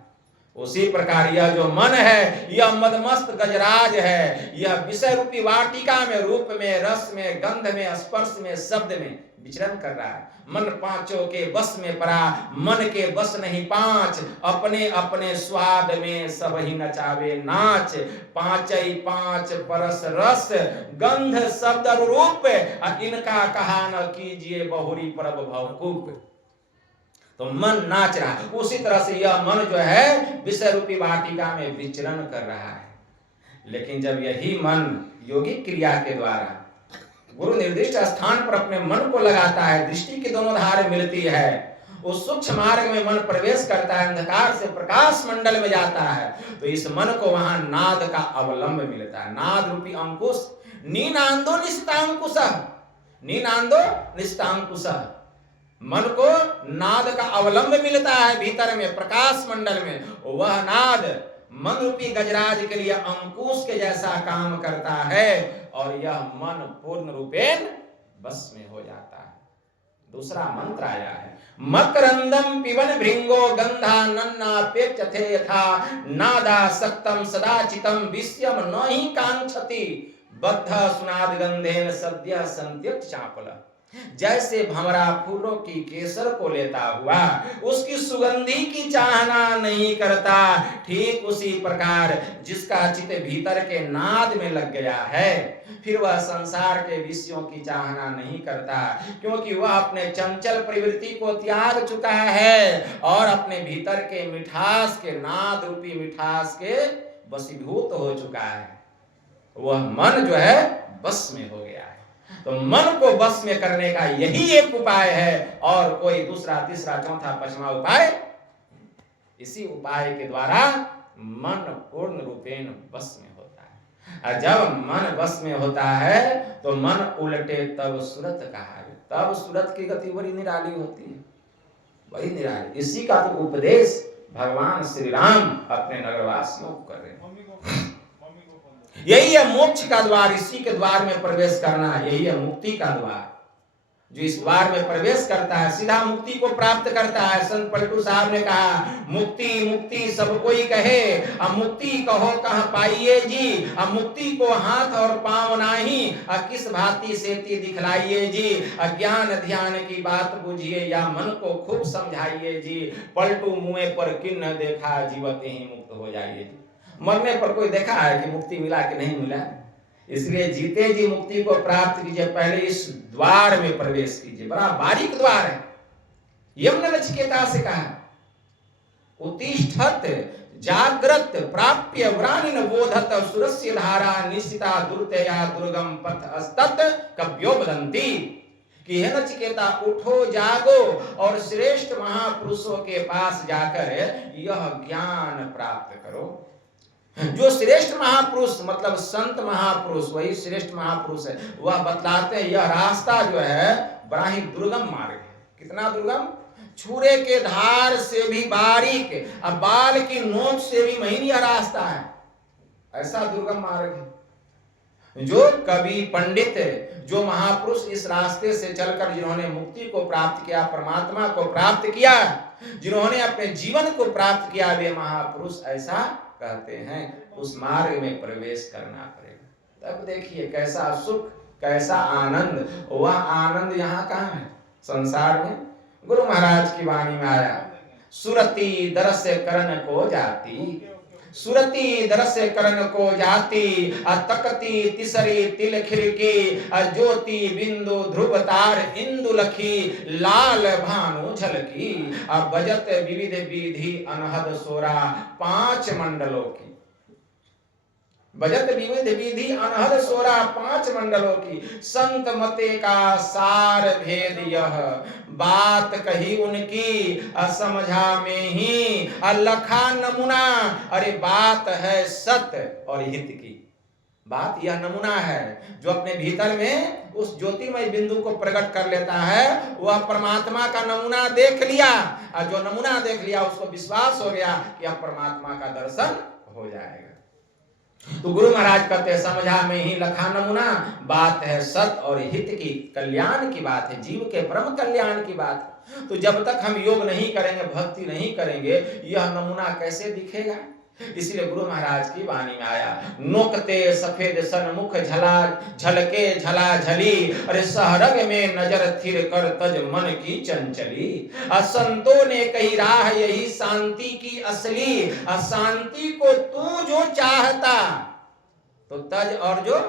उसी प्रकार यह जो मन है, यह मदमस्त गजराज है, यह विषय रूपी वाटिका में, रूप में, रस में, गंध में, स्पर्श में, शब्द में विचरण कर रहा है। मन पांचों के बस में पड़ा, मन के बस नहीं पांच, अपने अपने स्वाद में सब ही नचावे नाच, पांचई पांच परस रस गंध शब्द और रूप, इनका कहा न कीजिए बहुरी परब भवकूप। तो मन नाच रहा है। उसी तरह से यह मन जो है विषय रूपी वाटिका में विचरण कर रहा है। लेकिन जब यही मन योगिक क्रिया के द्वारा गुरु निर्दिष्ट स्थान पर अपने मन को लगाता है, दृष्टि की दोनों धार मिलती है, उस सूक्ष्म मार्ग में मन प्रवेश करता है, अंधकार से प्रकाश मंडल में जाता है, तो इस मन को वहां नाद का अवलंब मिलता है, नाद रूपी अंकुश। नीनांदो निस्तांकुशः, नीनांदो निस्तांकुशः, मन को नाद का अवलंब मिलता है भीतर में, प्रकाश मंडल में। वह नाद मन रूपी गजराज के लिए अंकुश के जैसा काम करता है, और यह मन पूर्ण रूपेण बस में हो जाता है। दूसरा मंत्र आया है, मकरंदम पिबन भृंगो गंधा नन्नापेक्षते यथा नादा सक्तम सदाचितम विषयम नहि कांक्षति बद्ध सुनाद गंधेन सद्य संत्यक्त चापल। जैसे भंवरा फूलों की केसर को लेता हुआ उसकी सुगंधी की चाहना नहीं करता, ठीक उसी प्रकार जिसका चित्त भीतर के नाद में लग गया है, फिर वह संसार के विषयों की चाहना नहीं करता, क्योंकि वह अपने चंचल प्रवृत्ति को त्याग चुका है और अपने भीतर के मिठास के, नाद रूपी मिठास के वशीभूत हो चुका है। वह मन जो है बस में हो गया है। तो मन को बस में करने का यही एक उपाय है, और कोई दूसरा तीसरा चौथा पांचवा उपाय। इसी उपाय के द्वारा मन पूर्ण रूपेण बस में होता है। और जब मन बस में होता है तो मन उलटे तब सूरत कहा। तब सूरत की गति बड़ी निराली होती है, बड़ी निराली। इसी का तो उपदेश भगवान श्री राम अपने नगरवासियों को कर रहे हैं। यही है मोक्ष का द्वार, इसी के द्वार में प्रवेश करना, यही है मुक्ति का द्वार। जो इस द्वार में प्रवेश करता है सीधा मुक्ति को प्राप्त करता है। संत पलटू साहब ने कहा, मुक्ति मुक्ति सब कोई कहे, अब मुक्ति कहो कहाँ पाइए जी, अब मुक्ति को हाथ और पांव नाही, अब किस भांति सेती दिखलाइए जी, अज्ञान ध्यान की बात बुझिए या मन को खूब समझाइए जी, पलटू मुँह पर किन्न देखा जीवते ही मुक्त हो जाइए जी। मरने पर कोई देखा है कि मुक्ति मिला कि नहीं मिला? इसलिए जीते जी मुक्ति को प्राप्त कीजिए, पहले इस द्वार में प्रवेश कीजिए। बड़ा बारीक द्वार है। यम ने नचिकेता से कहा, उत्तिष्ठत जागृत प्राप्य व्रानिन बोधत सुरस्य धारा निश्चिता दुर्तया दुर्गम पथ अस्तत कव्यो बदंती। कि हे नचिकेता, उठो जागो और श्रेष्ठ महापुरुषों के पास जाकर यह ज्ञान प्राप्त करो। जो श्रेष्ठ महापुरुष मतलब संत महापुरुष, वही श्रेष्ठ महापुरुष है, वह बतलाते हैं यह रास्ता जो है बड़ा ही दुर्गम मार्ग है। कितना दुर्गम? छुरे के धार से भी बारीक, अब बाल की नोक से भी महीन यह रास्ता है, ऐसा दुर्गम मार्ग है। जो कवि पंडित, जो महापुरुष इस रास्ते से चलकर जिन्होंने मुक्ति को प्राप्त किया, परमात्मा को प्राप्त किया, जिन्होंने अपने जीवन को प्राप्त किया, वे महापुरुष ऐसा कहते हैं उस मार्ग में प्रवेश करना पड़ेगा। तब देखिए कैसा सुख, कैसा आनंद। वह आनंद यहाँ कहाँ है? संसार में। गुरु महाराज की वाणी में आया, सुरती दरस करण को जाती, सुरती दरस करण को जाती, तकती तिसरी तिल खिड़की, ज्योति बिंदु ध्रुव तार इंदु लखी, लाल भानु झलकी, बजत विविध विधि अनहद सोरा, 5 मंडलों की। बजत विविध विधि अनहद सोरा, 5 मंडलों की। संत मते का सार भेद यह, बात कही उनकी समझा में ही, लखा नमूना। अरे बात है सत्य और हित की। बात यह नमूना है जो अपने भीतर में उस ज्योतिमय बिंदु को प्रकट कर लेता है, वह परमात्मा का नमूना देख लिया, और जो नमूना देख लिया उसको विश्वास हो गया कि अब परमात्मा का दर्शन हो जाएगा। तो गुरु महाराज कहते हैं समझा में ही लखा नमूना, बात है सत और हित की, कल्याण की बात है, जीव के परम कल्याण की बात है। तो जब तक हम योग नहीं करेंगे, भक्ति नहीं करेंगे, यह नमूना कैसे दिखेगा? इसलिए गुरु महाराज की वाणी में आया, नोकते सफेद सन्मुख झला झलके झला झली, अरे सहरग में नजर थिर कर तज मन की चंचली। संतों ने कही राह यही शांति की असली, शांति को तू जो चाहता तो तज और जो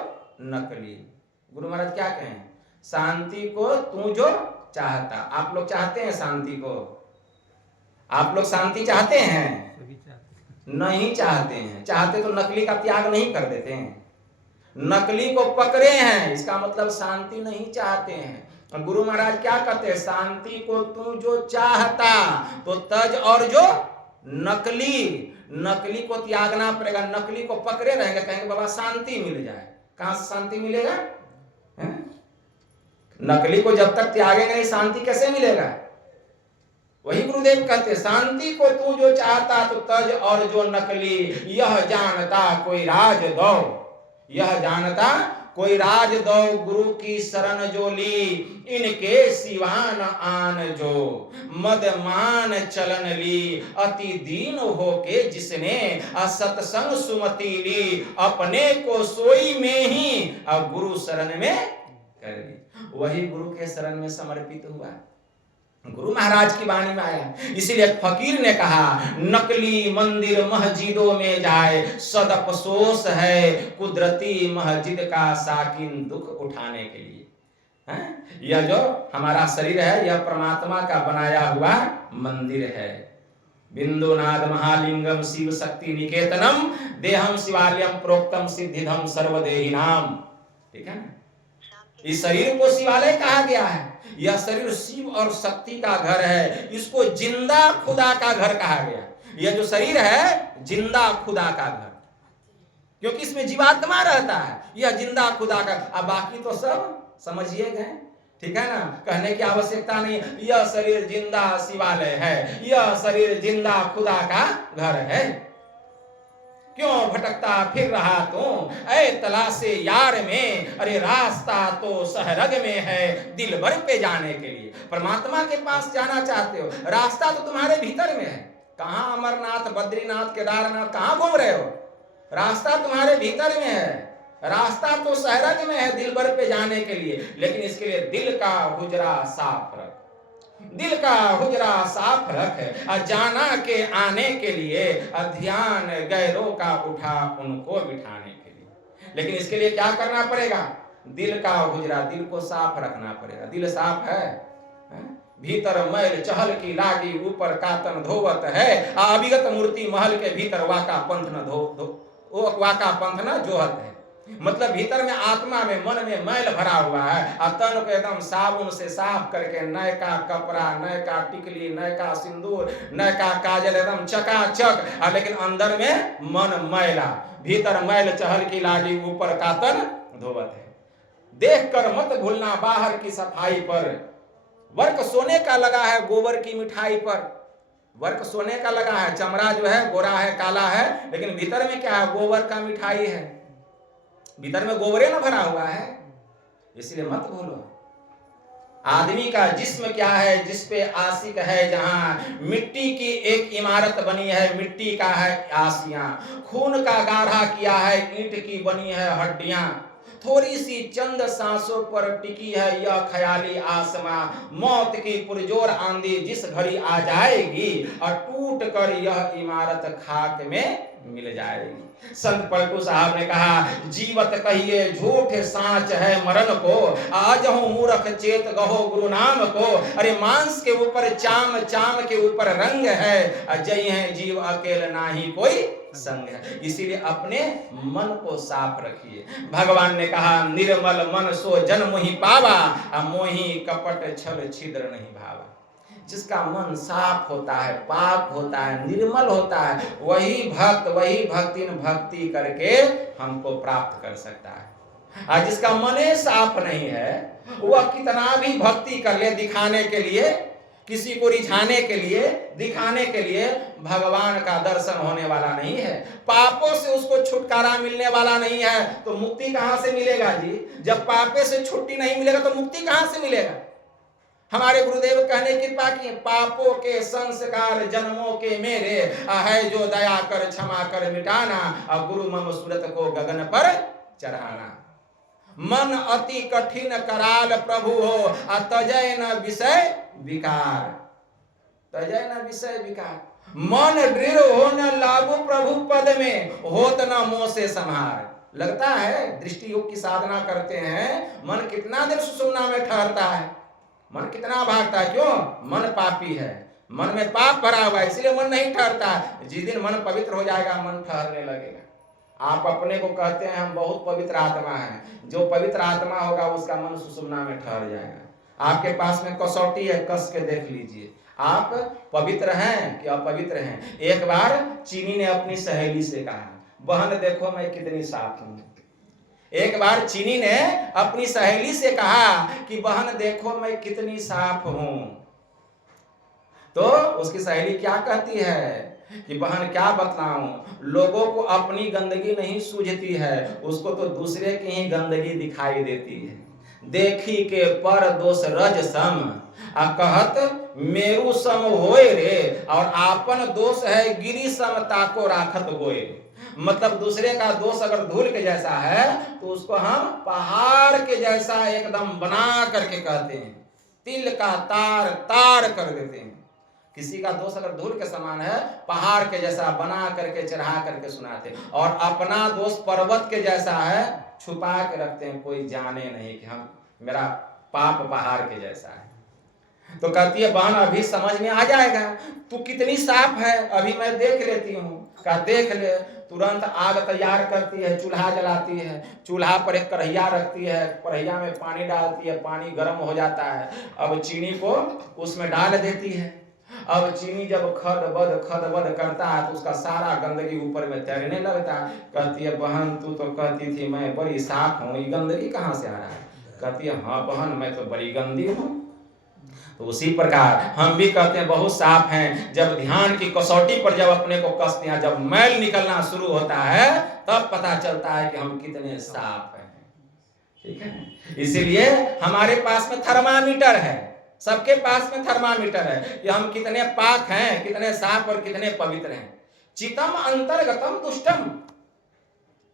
नकली। गुरु महाराज क्या कहें? शांति को तू जो चाहता। आप लोग चाहते हैं शांति को? आप लोग शांति चाहते हैं? नहीं चाहते हैं। चाहते तो नकली का त्याग नहीं कर देते हैं। नकली को पकड़े हैं, इसका मतलब शांति नहीं चाहते हैं। गुरु महाराज क्या कहते हैं? शांति को तू जो चाहता तो तज और जो नकली, नकली को त्यागना पड़ेगा। नकली को पकड़े रहेंगे, कहेंगे बाबा शांति मिल जाए। कहां से शांति मिलेगा? नकली को जब तक त्यागेंगे नहीं, शांति कैसे मिलेगा? वही गुरुदेव कहते शांति को तू जो चाहता तो तज और जो नकली, यह जानता कोई राज दो, यह जानता कोई राज दो, गुरु की शरण जो ली, इनके सिवान आन जो, मदमान चलन ली, अति दीन होके जिसने सत्संग सुमति ली, अपने को सोई में ही अब गुरु शरण में कर ली। वही गुरु के शरण में समर्पित हुआ। गुरु महाराज की वाणी में आया। इसीलिए फकीर ने कहा, नकली मंदिर मस्जिदों में जाए, सदअफसोस है कुदरती मस्जिद का साकिन दुख उठाने के लिए। यह जो हमारा शरीर है, यह परमात्मा का बनाया हुआ मंदिर है। बिंदुनाद महालिंगम शिव शक्ति निकेतनम, देहम शिवालयम प्रोक्तम सिद्धिधम सर्वदेहिनाम। ठीक है ना? इस शरीर को शिवालय कहा गया है। यह शरीर शिव और शक्ति का घर है। इसको जिंदा खुदा का घर कहा गया। यह जो शरीर है जिंदा खुदा का घर, क्योंकि इसमें जीवात्मा रहता है। यह जिंदा खुदा का, अब बाकी तो सब समझिए गए। ठीक है ना? कहने की आवश्यकता नहीं। यह शरीर जिंदा शिवालय है, यह शरीर जिंदा खुदा का घर है। क्यों भटकता फिर रहा तू ऐ तलाशे यार में, अरे रास्ता तो सहरग में है दिल भर पे जाने के लिए। परमात्मा के पास जाना चाहते हो, रास्ता तो तुम्हारे भीतर में है। कहां अमरनाथ, बद्रीनाथ, केदारनाथ कहां घूम रहे हो? रास्ता तुम्हारे भीतर में है। रास्ता तो सहरग में है दिल भर पे जाने के लिए, लेकिन इसके लिए दिल का हुजरा साफ रख, दिल का हुजरा साफ रख। जाना के आने के लिए ध्यान गैरों का उठा उनको बिठाने के लिए। लेकिन इसके लिए क्या करना पड़ेगा? दिल का हुजरा, दिल को साफ रखना पड़ेगा। दिल साफ है? भीतर मैल चहल की लागी, ऊपर कातन धोवत है, अभिगत मूर्ति महल के भीतर वाका पंथ न धो वाका पंथ न जोहत है। मतलब भीतर में आत्मा में मन में मैल भरा हुआ है, और तन को एकदम साबुन से साफ करके नए का कपड़ा, नए का टिकली, नए का सिंदूर, नए का काजल, एकदम चकाचक, लेकिन अंदर में मन मैला, भीतर मैल चहल की लागी, ऊपर का तन धोवत है। देख कर मत भूलना बाहर की सफाई पर, वर्क सोने का लगा है गोबर की मिठाई पर। वर्क सोने का लगा है, चमड़ा जो है गोरा है, काला है, लेकिन भीतर में क्या है? गोबर का मिठाई है, भीतर में गोबरे ना भरा हुआ है। इसलिए मत भूलो, आदमी का जिस्म क्या है? जिस पे आशिक है, जहां मिट्टी की एक इमारत बनी है, मिट्टी का है आसियां, खून का गाढ़ा किया है, ईंट की बनी है हड्डियां, थोड़ी सी चंद सांसों पर टिकी है यह ख्याली आसमां, मौत की पुरजोर आंधी जिस घड़ी आ जाएगी, और टूट कर यह इमारत खाक में मिल जाएगी। संत पलटू साहब ने कहा, जीवत कहिए झूठ साँच है मरण को, आज हूँ मूर्ख चेत गहो गुरु नाम को। अरे मांस के ऊपर चाम, चाम के ऊपर रंग है, अजय है जीव अकेले ना ही कोई संग है। इसीलिए अपने मन को साफ रखिए। भगवान ने कहा, निर्मल मन सो जन मोहि पावा, मोहि कपट छल छिद्र नहीं भावा। जिसका मन साफ होता है, पाक होता है, निर्मल होता है, वही भक्त, वही भक्तिन भक्ति करके हमको प्राप्त कर सकता है। और जिसका मन साफ नहीं है, वह कितना भी भक्ति कर ले दिखाने के लिए, किसी को रिझाने के लिए, दिखाने के लिए, भगवान का दर्शन होने वाला नहीं है, पापों से उसको छुटकारा मिलने वाला नहीं है। तो मुक्ति कहां से मिलेगा जी? जब पापे से छुट्टी नहीं मिलेगा तो मुक्ति कहां से मिलेगा? हमारे गुरुदेव कहने कृपा की, पापों के संस्कार जन्मों के मेरे, है जो दया कर क्षमा कर मिटाना, और गुरु मम सूरत को गगन पर चढ़ाना। मन अति कठिन कराल प्रभु हो, तजय न विषय विकार, तजय न विषय विकार। मन दृढ़ हो न लागू प्रभु पद में, होत न मोह से संहार। लगता है दृष्टि योग की साधना करते हैं, मन कितना देर सुषुम्ना में ठहरता है, मन कितना भागता है। क्यों? मन पापी है, मन में पाप भरा हुआ है, इसलिए मन नहीं ठहरता। जिस दिन मन पवित्र हो जाएगा, मन ठहरने लगेगा। आप अपने को कहते हैं हम बहुत पवित्र आत्मा है, जो पवित्र आत्मा होगा उसका मन सुषुम्ना में ठहर जाएगा। आपके पास में कसौटी है, कस के देख लीजिए आप पवित्र हैं कि अपवित्र हैं। एक बार चीनी ने अपनी सहेली से कहा, बहन देखो मैं कितनी साफ हूं। एक बार चीनी ने अपनी सहेली से कहा कि बहन देखो मैं कितनी साफ हूं। तो उसकी सहेली क्या कहती है कि बहन क्या बतलाऊं, लोगों को अपनी गंदगी नहीं सूझती है, उसको तो दूसरे की ही गंदगी दिखाई देती है। देखी के पर दोष रज सम, कहत मेरु सम होए रे, और आपन दोष है गिरी सम ताको राखत गोए। मतलब दूसरे का दोष अगर धूल के जैसा है तो उसको हम पहाड़ के जैसा एकदम बना करके कहते हैं, तिल का तार तार कर देते हैं। किसी का दोष अगर धूल के समान है, पहाड़ के जैसा बना करके चढ़ा करके सुनाते, और अपना दोष पर्वत के जैसा है, छुपा के रखते हैं, कोई जाने नहीं कि हम मेरा पाप पहाड़ के जैसा है। तो कहती है बहन अभी समझ में आ जाएगा, तू कितनी साफ है, अभी मैं देख लेती हूँ। का देख ले। तुरंत आग तैयार करती है, चूल्हा जलाती है, चूल्हा पर एक कढ़ैया रखती है, कढ़ैया में पानी डालती है, पानी गर्म हो जाता है, अब चीनी को उसमें डाल देती है। अब चीनी जब खद बद करता है तो उसका सारा गंदगी ऊपर में तैरने लगता है। कहती है बहन तू तो कहती थी मैं बड़ी साफ हूँ, ये गंदगी कहाँ से आ रहा है? कहती है हाँ बहन मैं तो बड़ी गंदी हूँ। तो उसी प्रकार हम भी कहते हैं बहुत साफ हैं। जब ध्यान की कसौटी पर जब अपने को कसते हैं, जब मैल निकलना शुरू होता है, तब पता चलता है कि हम कितने साफ हैं। ठीक है, इसीलिए हमारे पास में थर्मामीटर है, सबके पास में थर्मामीटर है कि हम कितने पाक हैं, कितने साफ और कितने पवित्र हैं। चितम अंतर्गतम दुष्टम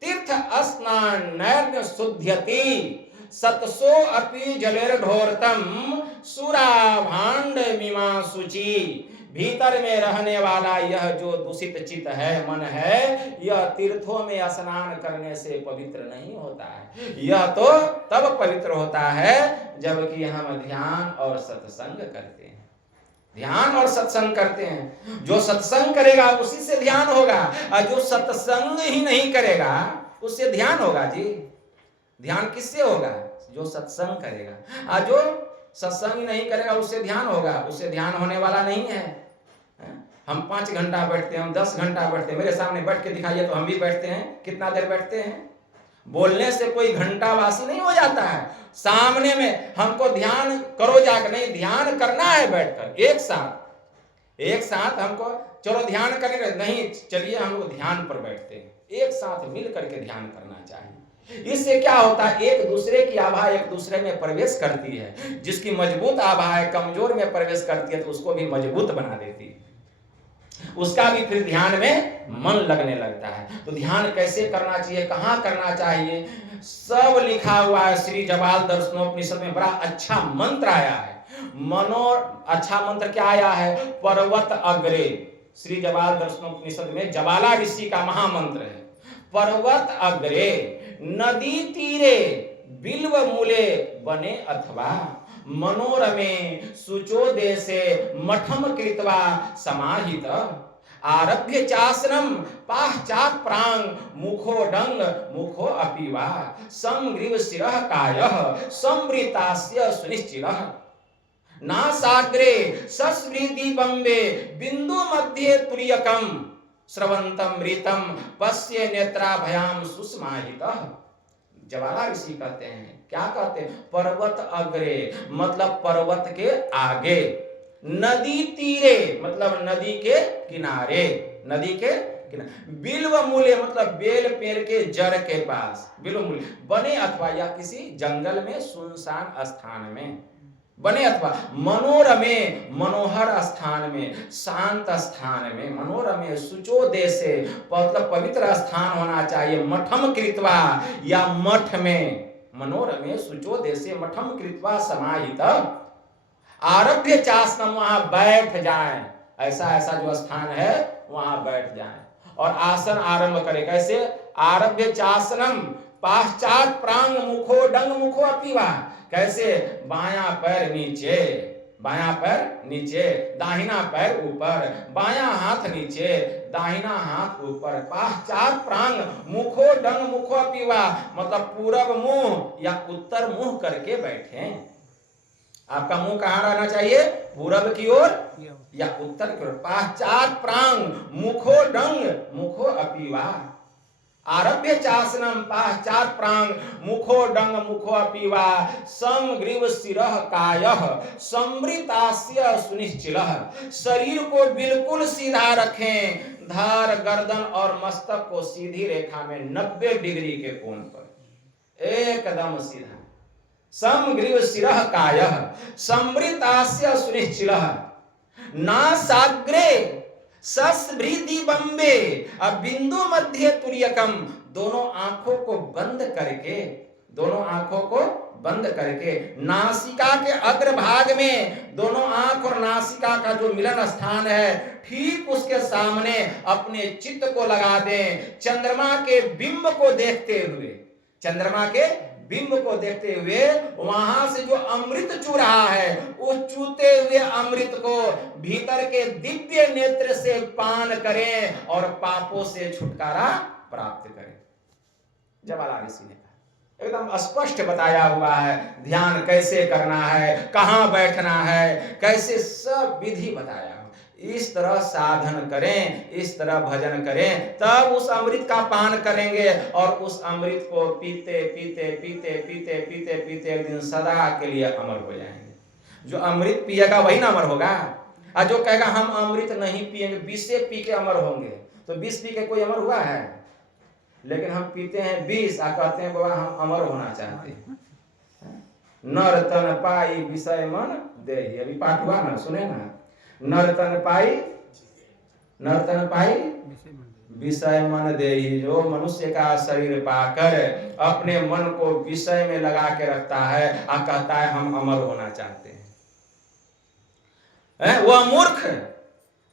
तीर्थ स्नान नैर्य शुद्ध्यति सतसो अपि जलेर ढोरतम सुरा भांड मीमा शुचि। भीतर में रहने वाला यह जो दूषित चित्त है, मन है, यह तीर्थों में स्नान करने से पवित्र नहीं होता है। यह तो तब पवित्र होता है जबकि हम ध्यान और सत्संग करते हैं। ध्यान और सत्संग करते हैं। जो सत्संग करेगा उसी से ध्यान होगा, और जो सत्संग ही नहीं करेगा उससे ध्यान होगा जी। ध्यान किससे होगा? जो सत्संग करेगा। और जो सत्संग नहीं करेगा उससे ध्यान होगा? उससे ध्यान होने वाला नहीं है। हम 5 घंटा बैठते हैं, हम 10 घंटा बैठते हैं, मेरे सामने बैठ के दिखाइए तो हम भी बैठते हैं। कितना देर बैठते हैं? बोलने से कोई घंटा वासी नहीं हो जाता है। सामने में हमको ध्यान करो जाकर, नहीं ध्यान करना है बैठकर एक साथ हमको चलो ध्यान करेंगे, नहीं चलिए हम लोग ध्यान पर बैठते हैं, एक साथ मिल करके ध्यान करना चाहिए। इससे क्या होता है? एक दूसरे की आभा एक दूसरे में प्रवेश करती है। जिसकी मजबूत आभा है कमजोर में प्रवेश करती है तो उसको भी मजबूत बना देती है, उसका भी फिर ध्यान में मन लगने लगता है। तो ध्यान कैसे करना चाहिए, कहाँ करना चाहिए, सब लिखा हुआ है श्री जवाल दर्शनोपनिषद में। बड़ा अच्छा मंत्र आया है। अच्छा मंत्र क्या आया है? पर्वत अग्रे। श्री जवाल दर्शनोपनिषद में जवाला ऋषि का महामंत्र है। पर्वत अग्रे नदी तीरे बिल्व मूले बने अथवा मनोरमे शुचो देशे मठम कृत्वा समाहित आरभ्य चासनम पाश्चात प्रांग मुखो डंग मुखो अपिवा समग्रीव शिरः कायः संवृतास्य सुनिश्चिलः नासाग्रे सस्वृद्धि बम्बे बिंदु मध्ये तुर्यकम स्रवंतम मृतम पश्य नेत्राभयाम सुस्माहितः। जवाला ऋषि कहते हैं, क्या कहते हैं? पर्वत अग्रे मतलब पर्वत के आगे, नदी तीरे मतलब नदी के किनारे, नदी के किनारे, बिल्व मूले मतलब बेल पेड़ के जड़ के पास, बिल्व मूले बने अथवा या किसी जंगल में सुनसान स्थान में बने अथवा मनोरमे मनोहर स्थान में, शांत स्थान में, मनोरमे शुचो देशे मतलब पवित्र स्थान होना चाहिए, मठम कृत्वा या मठ में, मनोरमे शुचो देशे मठम कृत्वा समाहित आरभ्य चासनम वहां बैठ जाए, ऐसा जो स्थान है वहां बैठ जाए और आसन आरंभ करे। कैसे? आरभ्य चासनम पाश्चात प्रांग मुखो डंग मुखो अपिवा। कैसे? बायां पैर नीचे, बायां पैर नीचे, दाहिना पैर ऊपर, बायां हाथ नीचे, दाहिना हाथ ऊपर, पाश्चात प्रांग मुखो डंग मुखो अपिवा मतलब पूरब मुंह या उत्तर मुंह करके बैठे। आपका मुंह कहाँ रहना चाहिए? पूरब की ओर या उत्तर की ओर। पाश्चात प्रांग मुखो डंग मुखो अपिवा आरभ्य चासनम पाश्चात प्रांग मुखो डंग मुखो अपिवा समग्रीव शिरः कायः संवृतास्य सुनिश्चिलः। शरीर को बिल्कुल सीधा रखें, धड़ गर्दन और मस्तक को सीधी रेखा में 90 डिग्री के कोण पर एकदम सीधा। समग्रीव शिरः कायः संवृतास्य सुनिश्चिलः नासाग्रे सस्वृद्धि बम्बे बिंदु मध्य तुर्यकम। दोनों आंखों को बंद करके, दोनों आंखों को बंद करके नासिका के अग्रभाग में, दोनों आंख और नासिका का जो मिलन स्थान है ठीक उसके सामने अपने चित्त को लगा दें। चंद्रमा के बिंब को देखते हुए, चंद्रमा के बिंब को देखते हुए वहां से जो अमृत चू रहा है उस चूते हुए अमृत को भीतर के दिव्य नेत्र से पान करें और पापों से छुटकारा प्राप्त करें। जवाला ऋषि ने कहा, एकदम स्पष्ट बताया हुआ है ध्यान कैसे करना है, कहां बैठना है, कैसे सब विधि बताया। इस तरह साधन करें, इस तरह भजन करें, तब उस अमृत का पान करेंगे और उस अमृत को पीते पीते पीते पीते पीते पीते एक दिन सदा के लिए अमर हो जाएंगे। जो अमृत पिएगा वही ना अमर होगा। और जो कहेगा हम अमृत नहीं पिएंगे, विष पी के अमर होंगे, तो विष पी के कोई अमर हुआ है? लेकिन हम पीते हैं विष और कहते हैं बाबा हम अमर होना चाहते हैं। नर तन पाई विषय मन देहि, अभी पाठ हुआ ना, सुने ना, नर्तन पाई विषय मन देहि। जो मनुष्य का शरीर पाकर अपने मन को विषय में लगा के रखता है और कहता है हम अमर होना चाहते हैं, वह मूर्ख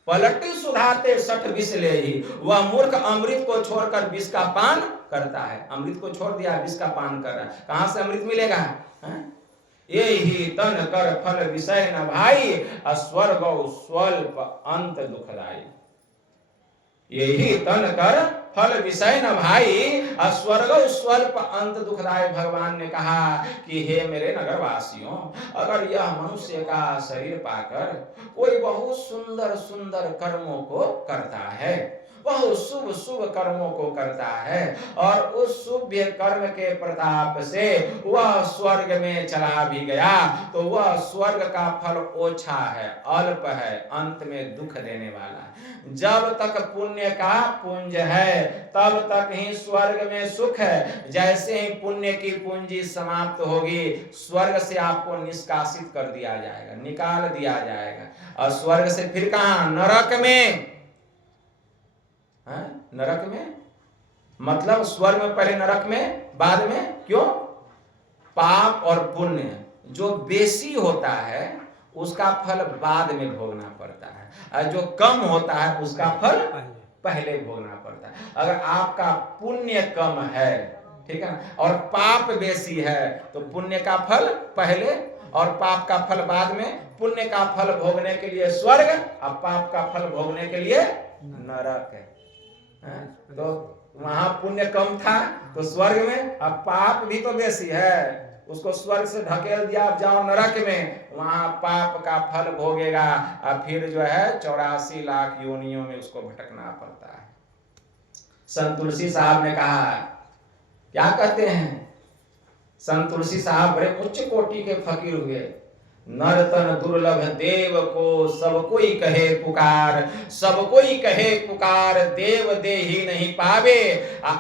पलटी सुधाते 60 विष ले ही। वह मूर्ख अमृत को छोड़कर विष का पान करता है। अमृत को छोड़ दिया, विष का पान कर रहा है। कहां से अमृत मिलेगा? ये ही तन कर फल विषय न भाई, स्वर्ग स्वल्प अंत दुखदाई। यही तन कर फल विषय न भाई। स्वर्ग स्वल्प अंत दुखदाय। भगवान ने कहा कि हे मेरे नगरवासियों, अगर यह मनुष्य का शरीर पाकर कोई बहुत सुंदर सुंदर कर्मों को करता है, वह शुभ शुभ कर्मों को करता है और उस शुभ कर्म के प्रताप से वह स्वर्ग में चला भी गया, तो वह स्वर्ग का फल ओछा है, अल्प है, अंत में दुख देने वाला है। जब तक पुण्य का पुंज है तब तक ही स्वर्ग में सुख है। जैसे ही पुण्य की पूंजी समाप्त होगी, स्वर्ग से आपको निष्कासित कर दिया जाएगा, निकाल दिया जाएगा। और स्वर्ग से फिर कहां? नरक में। नरक में मतलब स्वर्ग में पहले, नरक में बाद में। क्यों? पाप और पुण्य जो बेसी होता है उसका फल बाद में भोगना पड़ता है, और जो कम होता है उसका फल पहले भोगना पड़ता है। अगर आपका पुण्य कम है, ठीक है ना, और पाप बेसी है, तो पुण्य का फल पहले और पाप का फल बाद में। पुण्य का फल भोगने के लिए स्वर्ग और पाप का फल भोगने के लिए नरक है। तो वहां पुण्य कम था तो स्वर्ग में, अब पाप भी तो बेसी है, उसको स्वर्ग से ढकेल दिया, अब जाओ नरक में, वहां पाप का फल भोगेगा और फिर जो है 84 लाख योनियों में उसको भटकना पड़ता है। संत तुलसी साहब ने कहा, क्या कहते हैं संत तुलसी साहब? बड़े उच्च कोटि के फकीर हुए। नर तन दुर्लभ देव को सब कोई कहे पुकार, सब कोई कहे पुकार, देव दे ही नहीं पावे,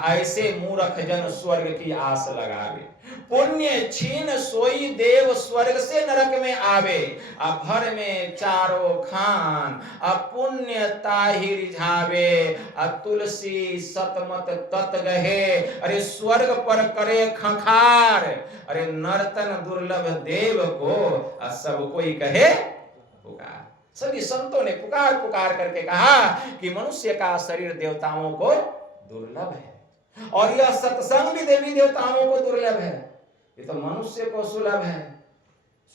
ऐसे मूर्ख जन स्वर्ग की आस लगावे। पुण्य छीन सोई देव स्वर्ग से नरक में आवे, भर में चारों खान पुण्य ताहि रिझावे, तुलसी सतमत तत गहे, अरे स्वर्ग पर करे खंखार, अरे नर्तन दुर्लभ देव को सब कोई कहे पुकार। सभी संतों ने पुकार पुकार करके कहा कि मनुष्य का शरीर देवताओं को दुर्लभ है, और यह सत्संग भी देवी देवताओं को दुर्लभ है, ये तो मनुष्य को सुलभ है।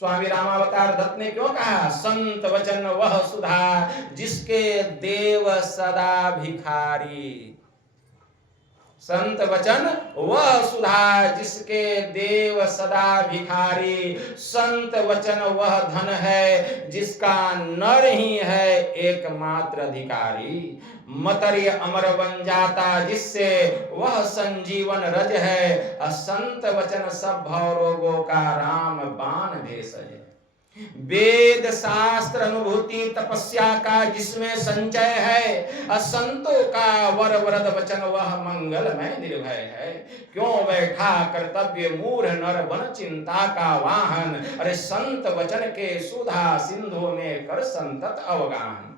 स्वामी रामावतार दत्त ने क्यों कहा, संत वचन वह सुधा जिसके देव सदा भिखारी। संत वचन वह सुधा जिसके देव सदा भिखारी, संत वचन वह धन है जिसका नर ही है एकमात्र अधिकारी। मतर्य अमर बन जाता जिससे वह संजीवन रज है, असंत वचन सब भव रोगों का राम बाण भेषज है। वेद शास्त्र अनुभूति तपस्या का जिसमें संचय है, असंतों का वर वरद वचन वह मंगलमय निर्भय है। क्यों बैठा कर्तव्य मूढ़ नर बन चिंता का वाहन, अरे संत वचन के सुधा सिंधु में कर संतत अवगाहन।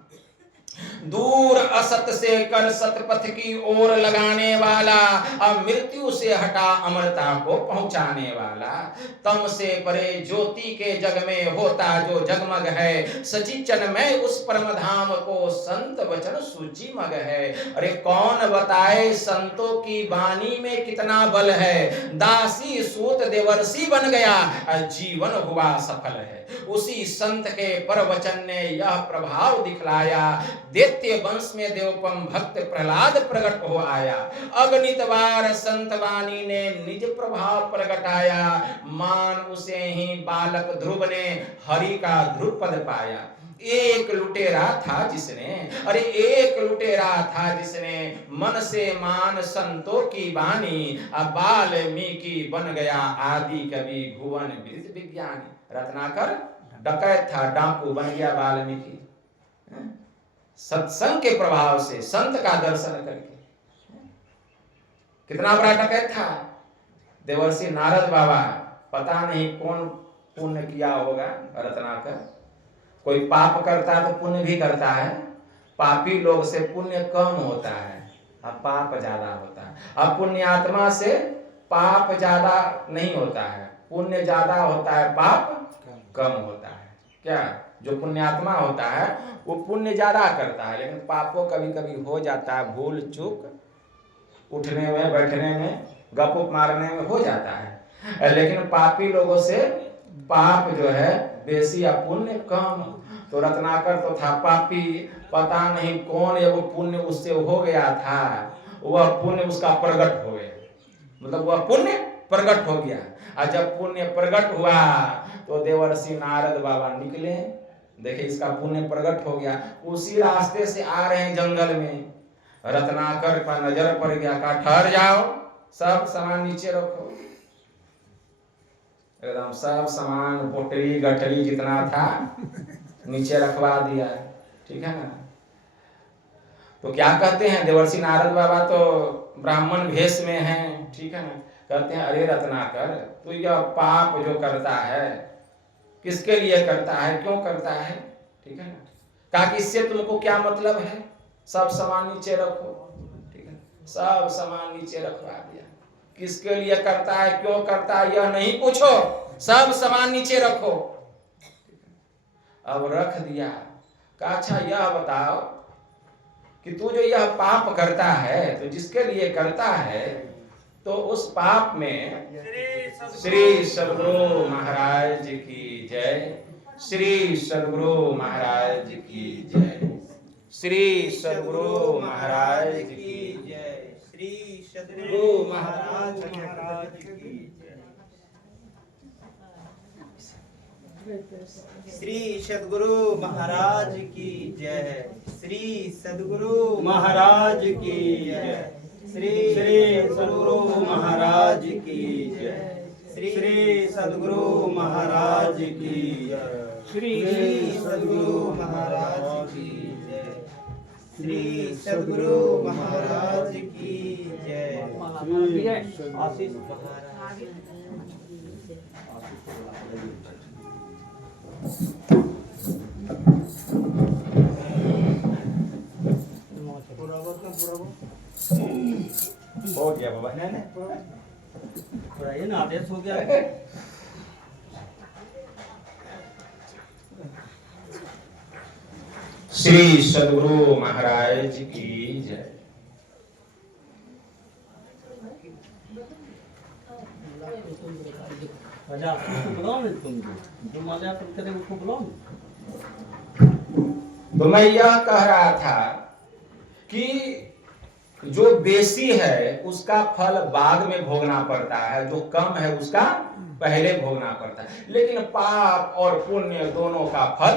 दूर असत से कर सतपथ की ओर लगाने वाला, अब मृत्यु से हटा अमरता को पहुंचाने वाला। तम से परे ज्योति के जग में होता जो जगमग है, सचिचन में उस परम धाम को संत वचन सूची मग है। अरे कौन बताए संतों की वाणी में कितना बल है, दासी सूत देवर्षि बन गया जीवन हुआ सफल है। उसी संत के पर वचन ने यह प्रभाव दिखलाया, दैत्य वंश में देवपम भक्त प्रहलाद प्रकट हो आया। अगणित बार संत वाणी ने निज प्रभाव प्रगटाया, मान उसे ही बालक ध्रुव ने हरि का ध्रुव पद पाया। एक लुटेरा था जिसने, अरे एक लुटेरा था जिसने मन से मान संतों की वाणी, अब वाल्मीकि बन गया आदि कवि भुवन विदित विज्ञानी। रत्नाकर डकैत था, डाकू बन गया वाल्मीकि, सत्संग के प्रभाव से, संत का दर्शन करके। कितना बड़ा डकैत था देवर्षि नारद बाबा, पता नहीं कौन पुण्य किया होगा रत्नाकर। कोई पाप करता है तो पुण्य भी करता है, पापी लोग से पुण्य कम होता है अब पाप ज्यादा होता है। अब पुण्यात्मा से पाप ज्यादा नहीं होता है, पुण्य ज्यादा होता है, पाप कम होता है। क्या? जो पुण्यात्मा होता है वो पुण्य ज्यादा करता है, लेकिन पापों कभी कभी हो जाता है, भूल चूक, उठने में बैठने में गप मारने में हो जाता है। लेकिन पापी लोगों से पाप जो है बेसी या पुण्य कम। तो रत्नाकर तो था पापी, पता नहीं कौन एगो पुण्य उससे हो गया था, वह पुण्य उसका प्रकट हो गया, मतलब वह पुण्य प्रकट हो गया। और जब पुण्य प्रकट हुआ तो देवर्षि नारद बाबा निकले, देखिए इसका पुण्य प्रकट हो गया, उसी रास्ते से आ रहे हैं जंगल में, रत्नाकर का नजर पड़ गया, कहा ठहर जाओ, सब सामान नीचे रखो। एकदम सब सामान पोटली गठरी जितना था नीचे रखवा दिया, ठीक है ना। तो क्या कहते हैं देवर्षि नारद बाबा तो ब्राह्मण भेष में हैं, ठीक है ना, कहते हैं अरे रत्नाकर, तू यह पाप जो करता है किसके लिए करता है, क्यों करता है, ठीक है ना। कहा कि इससे तुमको क्या मतलब है, सब सामान नीचे रखो, ठीक है, सब सामान नीचे रखवा दिया। किसके लिए करता है, क्यों करता है, यह नहीं पूछो, सब सामान नीचे रखो। अब रख दिया। कहा अच्छा यह बताओ कि तू जो यह पाप करता है तो जिसके लिए करता है, तो उस पाप में श्री सद्गुरु महाराज की जय, श्री सद्गुरु महाराज की जय, श्री सद्गुरु महाराज की जय, श्री सद्गुरु महाराज की जय, श्री सद्गुरु महाराज की जय, श्री सद्गुरु महाराज की जय, श्री सद्गुरु महाराज की जय, श्री सद्गुरु महाराज की जय, श्री सद्गुरु महाराज की जय, श्री सद्गुरु महाराज की जय। आशीष महाराज हो गया बाबा, नहीं पूरा ये ना आदेश हो गया। श्री सद्गुरु महाराज की जय। राजा उसको बुलाओ ना, तुम जो माला तुम करे उसको बुलाओ ना। तो मैं यह कह रहा था कि जो बेसी है उसका फल बाद में भोगना पड़ता है, जो कम है उसका पहले भोगना पड़ता है, लेकिन पाप और पुण्य दोनों का फल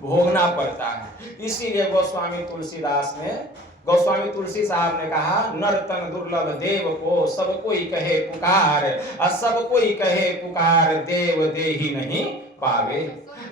भोगना पड़ता है। इसीलिए गोस्वामी तुलसी साहब ने कहा, नर तन दुर्लभ देव को सब कोई कहे पुकार, और सब कोई कहे पुकार देव देहि नहीं पावे।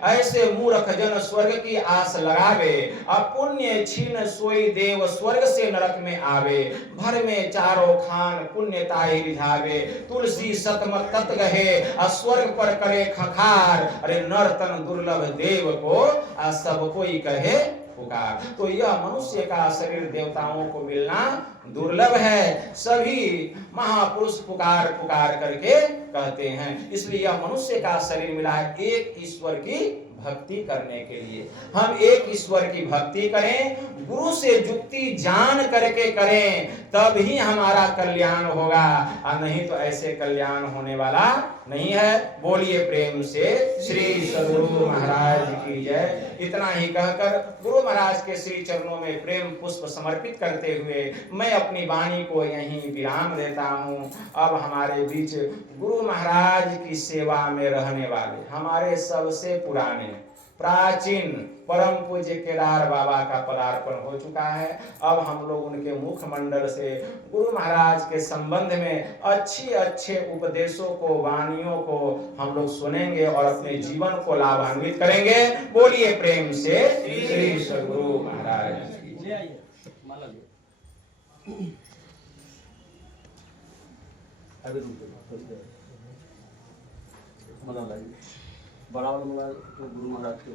ऐसे मूर्ख जन स्वर्ग की आस लगावे, और पुण्य छीन सोई देव स्वर्ग से नरक में आवे। भर में चारों खान पुण्य ताहि रिझावे, तुलसी सतमत तत गहे और स्वर्ग पर करे खखार। अरे नर तन दुर्लभ देव को सब कोई कहे पुकार। तो यह मनुष्य का शरीर देवताओं को मिलना दुर्लभ है, सभी महापुरुष पुकार पुकार करके कहते हैं। इसलिए यह मनुष्य का शरीर मिला है एक ईश्वर की भक्ति करने के लिए। हम एक ईश्वर की भक्ति करें, गुरु से जुक्ति जान करके करें, तब ही हमारा कल्याण होगा, और नहीं तो ऐसे कल्याण होने वाला नहीं है। बोलिए प्रेम से श्री सद्गुरु महाराज की जय। इतना ही कहकर गुरु महाराज के श्री चरणों में प्रेम पुष्प समर्पित करते हुए मैं अपनी वाणी को यहीं विराम देता हूँ। अब हमारे बीच गुरु महाराज की सेवा में रहने वाले हमारे सबसे पुराने प्राचीन परम पूज्य केदार बाबा का पदार्पण हो चुका है। अब हम लोग उनके मुखमंडल से गुरु महाराज के संबंध में अच्छे उपदेशों को, वाणियों को हम लोग सुनेंगे और अपने जीवन को लाभान्वित करेंगे। बोलिए प्रेम से श्री सद्गुरु महाराज की जय। बड़ा वाला गुरु महाराज के